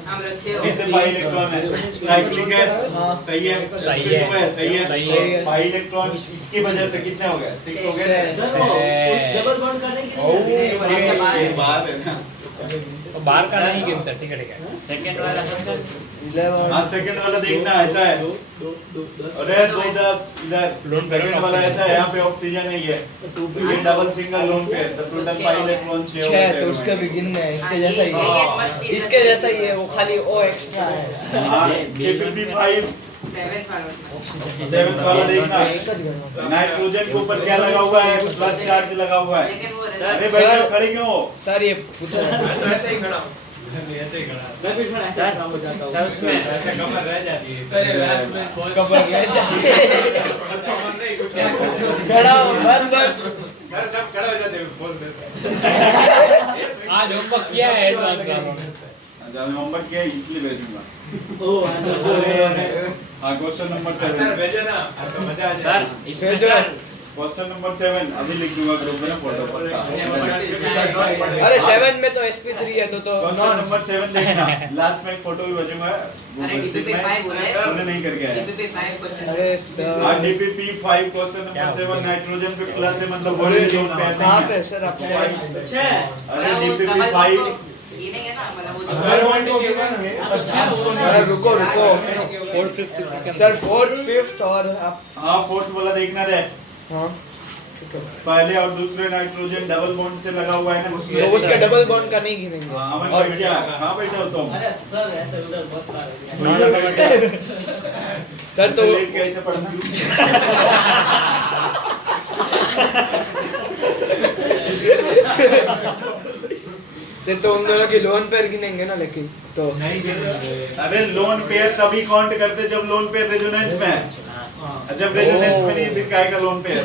हम लोग 6 कितने पाई इलेक्ट्रॉन है? साइक्लिक है। हाँ। सही है। सही sp2 है। सही है। सही है। पाई इलेक्ट्रॉन इसकी वजह से कितने हो गए? 6 हो गए। सर वो डबल बॉन्ड करने के लिए ये बात है ना। बाहर का नहीं गिनता। ठीक है ठीक है। सेकंड वाला सर 11 हाँ सेकंड वाला देखना ऐसा है। अरे 2 इधर सेकंड वाला ऐसा है, यहाँ पे ऑक्सीजन है ये डबल सिंगल लोन पेयर तो टोटल पाई इलेक्ट्रॉन 6 हो 6 गए। तो उसका भी गिनना है। इसके हाँ, जैसा ही ये है। मस्त चीज़ है। इसके जैसा ही है वो खाली O एक्स्ट्रा है। हाँ KPP 5 7 फॉर्मेट 7 वाला देखना। एक ही गिनना। नाइट्रोजन के ऊपर क्या लगा हुआ है? प्लस चार्ज लगा हुआ है। लेकिन वो अरे result- भाई खड़े क्यों हो? सर ये पूछो। मैं तो ऐसे ही खड़ा हूँ। ऐसे ही खड़ा। मैं भी थोड़ा ऐसा काम हो जाता हूँ। सर उसमें ऐसे कमर रह जाती है। सर लास्ट में बहुत कबर रह जाए। कमर नहीं कुछ खड़ा हो बस। घर सब खड़ा हो जाते हैं बोल देते। आज होमवर्क किया है एडवांस साहब ने। अच्छा मैं होमवर्क किया है, इसलिए भेजूंगा। ओह आंसर हाँ क्वेश्चन नंबर सर 7। भेजे ना आपको मजा आ सर जाएगा। इसमें भेजो। सर क्वेश्चन नंबर 7 अभी लिख दूंगा ग्रुप में फोटो पक्का। अरे 7 में तो sp3 है तो क्वेश्चन नंबर 7 देखना। लास्ट में एक फोटो भी भेजूंगा। अरे DPP 5 बोला है। उन्होंने नहीं करके आया। DPP 5 क्वेश्चन अरे हाँ sir DPP 5 question number 7 nitrogen पे प्लस है मतलब अरे वोल्टेज जोन पे कहाँ पे सर आप अच्छा अरे DPP 5 ये नहीं है ना मतलब वो सर रुको 4th 5th 6th के सर 4th 5th और आप हाँ फोर्थ वाला देखना रे। हाँ पहले और दूसरे नाइट्रोजन डबल बॉन्ड से लगा हुआ है ना। तो उसका डबल बॉन्ड का नहीं गिनेंगे। हाँ मैं और बैठ जा। हाँ बैठा हो तुम। अरे सर ऐसे उधर बहुत बार हो गया। सर तो लेट कैसे पढ़ना? तो उन दोनों की लोन पेयर गिनेंगे ना लेकिन तो अरे लोन पेयर तभी काउंट करते जब लोन पेयर रेजोनेंस में है। जब रेजोनेंस में नहीं फिर काय का लोन पेयर?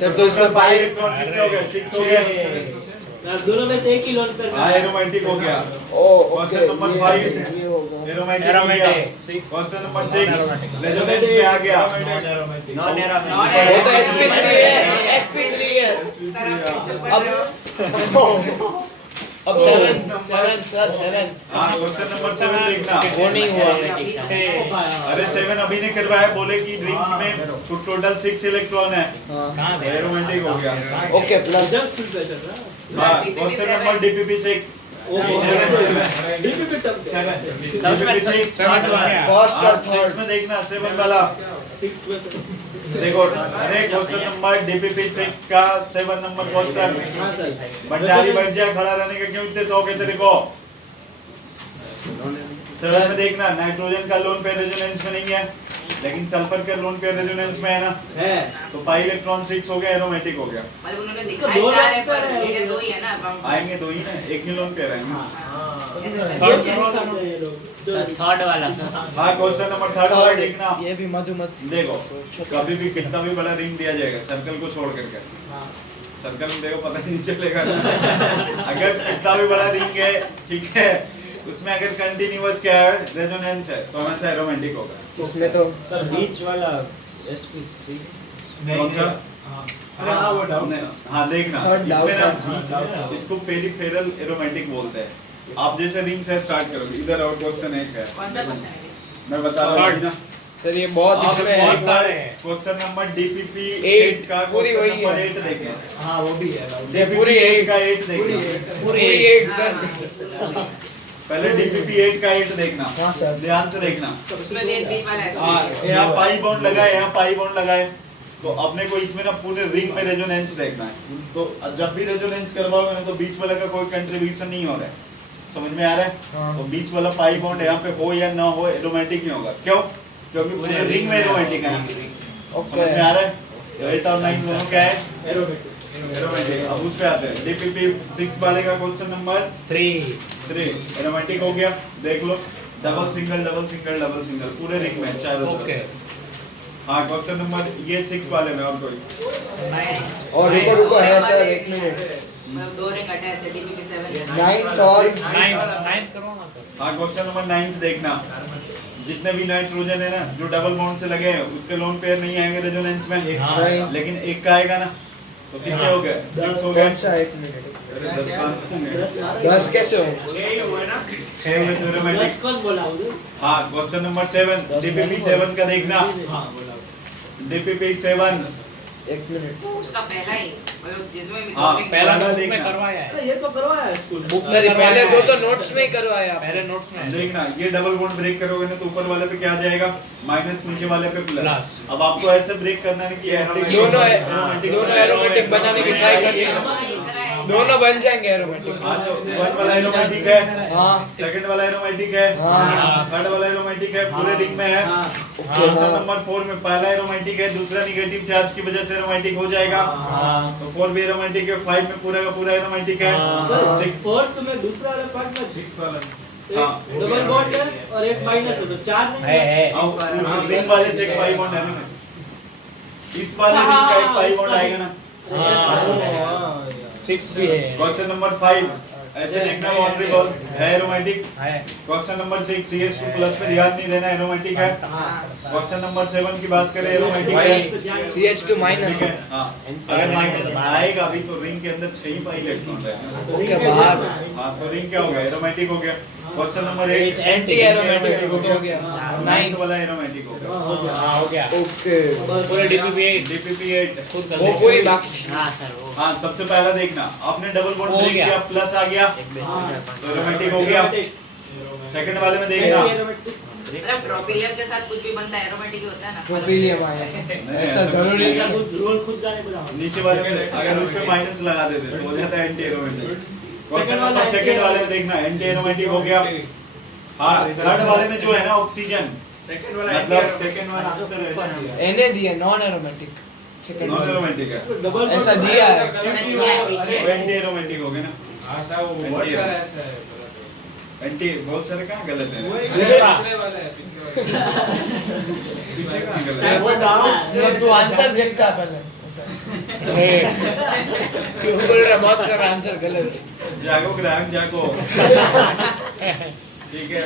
सर तो उसमें पाई इलेक्ट्रॉन कितने हो गए? 6 हो गए। दोनों में से एक ही लोन कर हाँ एरोमेटिक हो गया। ओ ओके क्वेश्चन नंबर 5 ये होगा। एरोमेटिक हो गया। एरोमेटिक क्वेश्चन नंबर 6 रेजोनेंस में आ गया। नॉन एरा में वो तो sp3 है sp3 है। अब 7 सर 7 हाँ क्वेश्चन नंबर 7 देखना। वो नहीं हुआ। अरे 7 अभी ने करवाया बोले कि रिंग में टोटल 6 इलेक्ट्रॉन है। हाँ कहाँ पे? एरोमेटिक हो गया। ओके प्लस हाँ question number DPP 6 DPP term DPP 6 first और 6 थर्ड में देखना 7 वाला 6 में देखो। अरे क्वेश्चन नंबर DPP 6 का 7 नंबर क्वेश्चन। हाँ सर भंडारी बैठ जा, खड़ा रहने का क्यों इतने शौक है तेरे को? 7 में देखना नाइट्रोजन का लोन पेयर रेजोनेंस में नहीं है लेकिन सल्फर का लोन पेयर रेजोनेंस में है ना। है तो पाई इलेक्ट्रॉन 6 हो गया एरोमेटिक हो गया। मतलब उन्होंने इसको दिखाया दो 4 है लोन पर पेयर है। ये 2 ही है ना अकाउंट आएंगे 2 ही ना, एक ही लोन पेयर आएंगे। थर्ड वाला हाँ क्वेश्चन नंबर 3 वाला देखना। ये भी मधुमती देखो कभी भी कितना भी बड़ा रिंग दिया जाएगा सर्कल को छोड़ करके, सर्कल में देखो पता ही नहीं चलेगा। अगर कितना भी बड़ा रिंग है ठीक है उसमें अगर कंटिन्यूअस क्या है रेजोनेंस है तो हमेशा एरोमेटिक होगा। उसमें तो सर बीच वाला sp3 कौन सा? अरे हाँ वो डाउन है। हाँ देखना Third इसमें doubt ना इसको पेरिफेरल एरोमेटिक बोलते हैं। आप जैसे रिंग से स्टार्ट करोगे इधर और क्वेश्चन एक है कौन सा क्वेश्चन है? मैं बता रहा हूँ ना सर ये बहुत इसमें बहुत है। सारे हैं। क्वेश्चन नंबर डीपीपी 8 8 का पूरी क्वेश्चन वही नंबर है। 8 देखना। हाँ वो भी है डीपीपी पूरी 8 8 का 8 देखना। पूरी 8 सर। पहले डीपीपी 8 का 8 देखना। हाँ सर। ध्यान से देखना। उसमें भी एक बीच वाला है। हाँ, यहाँ पाई बॉन्ड लगाए, यहाँ पाई बॉन्ड लगाए, तो अपने को इसमें ना पूरे रिंग में रेजोनेंस देखना है। तो जब भी रेजोनेंस करवाओगे ना तो बीच वाला का कोई कंट्रीब्यूशन नहीं हो रहा है, समझ में आ रहा है? हाँ। तो बीच वाला पाई बॉन्ड यहाँ पे हो या ना हो एरोमेटिक नहीं होगा। क्यों? क्योंकि पूरे रिंग में एरोमेटिक है। समझ में आ रहा है? 8 और 9 दोनों क्या है? एरोमेटिक। अब उस पे आते हैं डीपीपी 6 वाले का क्वेश्चन नंबर 3 एरोमेटिक हो गया। देख लो, double single double single double single पूरे रिंग में चारों ओके। हाँ, क्वेश्चन नंबर ये 6 वाले में और कोई और रुको है सर 1 मिनट। मतलब 2 रिंग अटैच है डीपीपी 7 9th और 9th करो ना सर। हाँ, क्वेश्चन नंबर 9 देखना। जितने भी नाइट्रोजन है ना जो डबल बॉन्ड से लगे हैं उसके लोन पेयर नहीं आएंगे रेजोनेंस में, हाँ। लेकिन एक का आएगा ना, तो कितने हो गए? 6 हो गए। कौन सा 1 मिनट? अरे 10 कहाँ से होंगे? 10 कैसे हो? 6 हुए तो एरोमेटिक। 10 कौन बोला उधर? हाँ, क्वेश्चन नंबर 7 डीपीपी 7 का देखना। हाँ बोला डीपीपी 7 1 मिनट। उसका पहला ही मतलब जिसमें भी हाँ, पहला वाला बुक में देखना। करवाया है। अरे ये तो करवाया है स्कूल में। बुक में पहले दो तो नोट्स में ही करवाया आपने। पहले नोट्स में है। देखना, ये डबल बॉन्ड ब्रेक करोगे ना तो ऊपर वाले पे क्या आ जाएगा? माइनस, नीचे वाले पे प्लस। प्लस। अब आपको ऐसे ब्रेक करना है कि दोनों एरोमेटिक बनाने की ट्राई करिए। दोनों बन जाएंगे एरोमेटिक। हाँ, तो 1 वाला एरोमेटिक है, हाँ। सेकंड वाला एरोमेटिक है, हाँ। थर्ड वाला एरोमेटिक है, पूरे रिंग में है। क्वेश्चन नंबर 4 में पहला एरोमेटिक है, दूसरा निगेटिव चार्ज की वजह से एरोमेटिक हो जाएगा। तो 4 भी एरोमेटिक है, 5 में पूरा का पूरा एरोमेटिक है। सर, 6 फोर्थ में दूसरा वाला पार्ट में 6 वाला हाँ। डबल बॉन्ड है और एक माइनस है तो 4 नहीं है। अब उस रिंग वाले से एक पाई बॉन्ड है ना, इस वाले रिंग का एक पाई बॉन्ड आएगा ना। 6 भी है। क्वेश्चन नंबर 5 ऐसे देखना, बाउंड्री बॉल है एरोमेटिक। है। क्वेश्चन नंबर 6 CH2 प्लस पे ध्यान नहीं देना, एरोमेटिक है। क्वेश्चन नंबर 7 की बात करें, एरोमेटिक है। CH2 माइनस ठीक है, हाँ। अगर माइनस आएगा भी तो रिंग के अंदर 6 ही पाई इलेक्ट्रॉन रहेगा। ओके बाहर। हाँ, तो रिंग क्या हो गया? एरोमेटिक हो गया। क्वेश्चन नंबर 8 एंटी एरोमेटिक हो गया। 9th वाला एरोमेटिक हो गया। हाँ हो गया। ओके पूरे डीपीपी 8 DPP 8 खुद कर वो लेंगे। पूरी बाकी। हाँ, सबसे पहला देखना, आपने डबल बॉन्ड हो ब्रेक गया। किया, प्लस आ गया तो एरोमेटिक हो गया। सेकंड वाले में देखना, मतलब ट्रोपिलियम के साथ कुछ भी बनता है एरोमेटिक ही होता है ना। ट्रोपिलियम आया। ऐसा जरूरी नहीं है। रोल खुद जाने बोला नीचे वाले में अगर उस पे माइनस लगा देते तो हो जाता है anti aromatic. Question number second वाले में देखना, एंटी एरोमेटिक हो गया। हाँ, थर्ड वाले में जो है ना ऑक्सीजन, सेकंड वाला मतलब सेकंड वाला आंसर है एने दिया नॉन एरोमेटिक सेकंड नॉन वाला एरोमेटिक है, डबल ऐसा दिया है। क्योंकि वो एंटी एरोमेटिक हो गया ना। हाँ साहब वो बहुत सारा ऐसा है एंटी बहुत सारे कहाँ गलत है? पिछले वाला है पिछले वाला पीछे कहाँ गलत है? मतलब तू आंसर देखता पहले। क्यों बोल रहा बहुत सारा आंसर गलत। जागो ग्राहक जागो। ठीक है,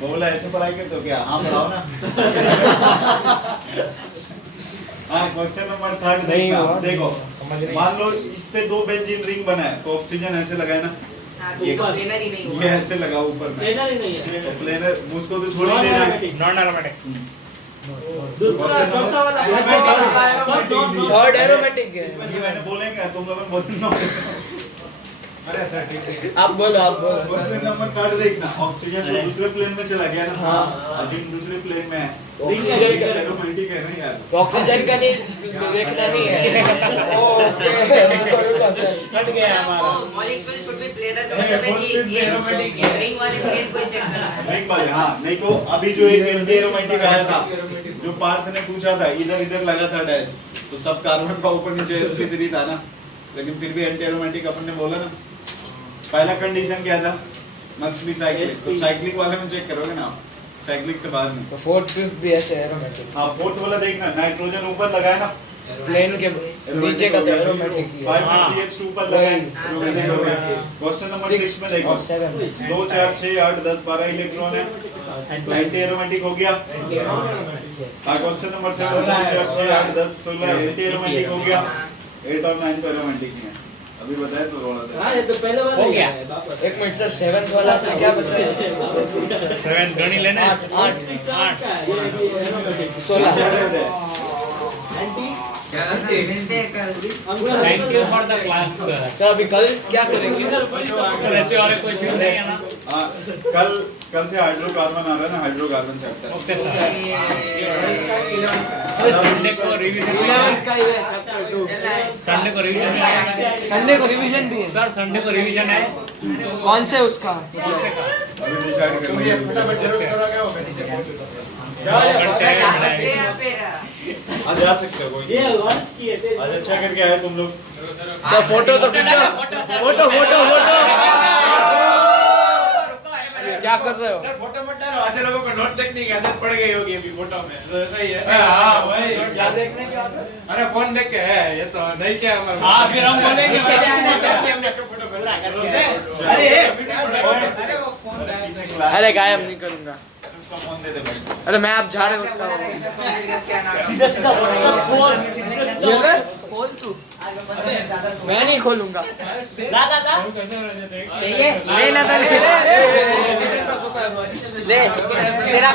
बोला ऐसे पढ़ाई कर तो क्या? हाँ पढ़ाओ ना। हाँ, क्वेश्चन नंबर 3 नहीं देखना, हुआ। देखो समझ रही मान लो इस पे 2 बेंजीन रिंग बना है तो ऑक्सीजन ऐसे लगाए ना, हाँ, तो प्लेनर ही नहीं ये हुआ। ऐसे लगा ऊपर में प्लेनर ही नहीं है। तो प्लेनर उसको तो छोड़ ही देना है। Non aromatic. दूसरा चौथा वाला थर्ड एरोमेटिक है। ये मैंने बोलेंगे तुम लोग बोलना। अरे सर ठीक है आप बोलो आप बोलो। क्वेश्चन नंबर 3 देखना, ऑक्सीजन तो दूसरे प्लेन में चला गया ना। हाँ। अभी दूसरे प्लेन में है तो ऑक्सीजन का एरोमेटिक है ना यार। तो ऑक्सीजन का नहीं देखना नहीं है। ओके रुको सर। कट गया हमारा। मॉलिक्यूल शुड बी प्लेनर का मतलब है कि ये रिंग वाले प्लेन को चेक करना है। रिंग वाले, हाँ, नहीं तो अभी जो एक एंटी एरोमेटिक आया था जो पार्थ ने पूछा था, इधर इधर लगा था डैश, तो सब कार्बन का ऊपर नीचे sp3 था ना, लेकिन फिर भी एंटी एरोमेटिक अपन ने बोला ना। पहला कंडीशन क्या था? मस्ट बी साइक्लिक, तो साइक्लिक वाले में चेक करोगे ना, साइक्लिक से बाहर नहीं। तो फोर्थ फिफ्थ भी ऐसे एरोमेटिक। हाँ, फोर्थ वाला देखना, नाइट्रोजन ऊपर लगाया ना, प्लेन के नीचे का तो एरोमेटिक ही है। 5 में CH2 ऊपर लगाए। क्वेश्चन नंबर 6 में देखो, 2 4 6 8 10 12 इलेक्ट्रॉन है, एंटी एरोमेटिक हो गया। हाँ, क्वेश्चन नंबर 7 2 4 6 8 10 16 एंटी एरोमेटिक हो गया। 8 और 9 तो एरोमेटिक ही है। अभी बताए तो रोड़ा था। हाँ ये तो पहले वाला हो ही गया। है, वापस। एक मिनट सर, 7th वाला आपने क्या बताया? 7 गणी लेना है। 8 16 16। मिलते हैं कल। Thank you for the class sir. Sir अभी कल क्या करेंगे? वैसे और कोई चीज नहीं है ना? हाँ, कल से हाइड्रोकार्बन आ रहा है ना, हाइड्रोकार्बन चैप्टर। Okay sir. अरे संडे को रिवीजन 11th का ही है चैप्टर 2। संडे को रिवीजन है। संडे को रिवीजन भी है सर संडे को रिवीजन है। कौन से उसका? अभी डिसाइड कर लेंगे। जा सकते हैं या फिर आज जा सकते हो कोई? ये लॉन्च की है तेरी। आज अच्छा करके आए तुम लोग। तो फोटो तो खींचो। Photo photo photo. क्या कर रहे हो? सर फोटो मत डालो, आधे लोगों को नोट देखने की आदत पड़ गई होगी अभी फोटो में, तो ऐसा ही है। हाँ, वही। क्या देखने की आदत? अरे फोन देख के है ये तो नहीं क्या हमारा। हाँ फिर हम बोलेंगे चले आना सब कि हमने फोटो बना करके अरे अरे वो फोन अरे गायब नहीं करूंगा। उसका फोन दे दे भाई। अरे मैं आप जा रहे हो उसका। सीधा सीधा सब खोल, सीधा सीधा खोल तू। मैं नहीं खोलूंगा। ला ला ला। चाहिए ले ना ले तेरा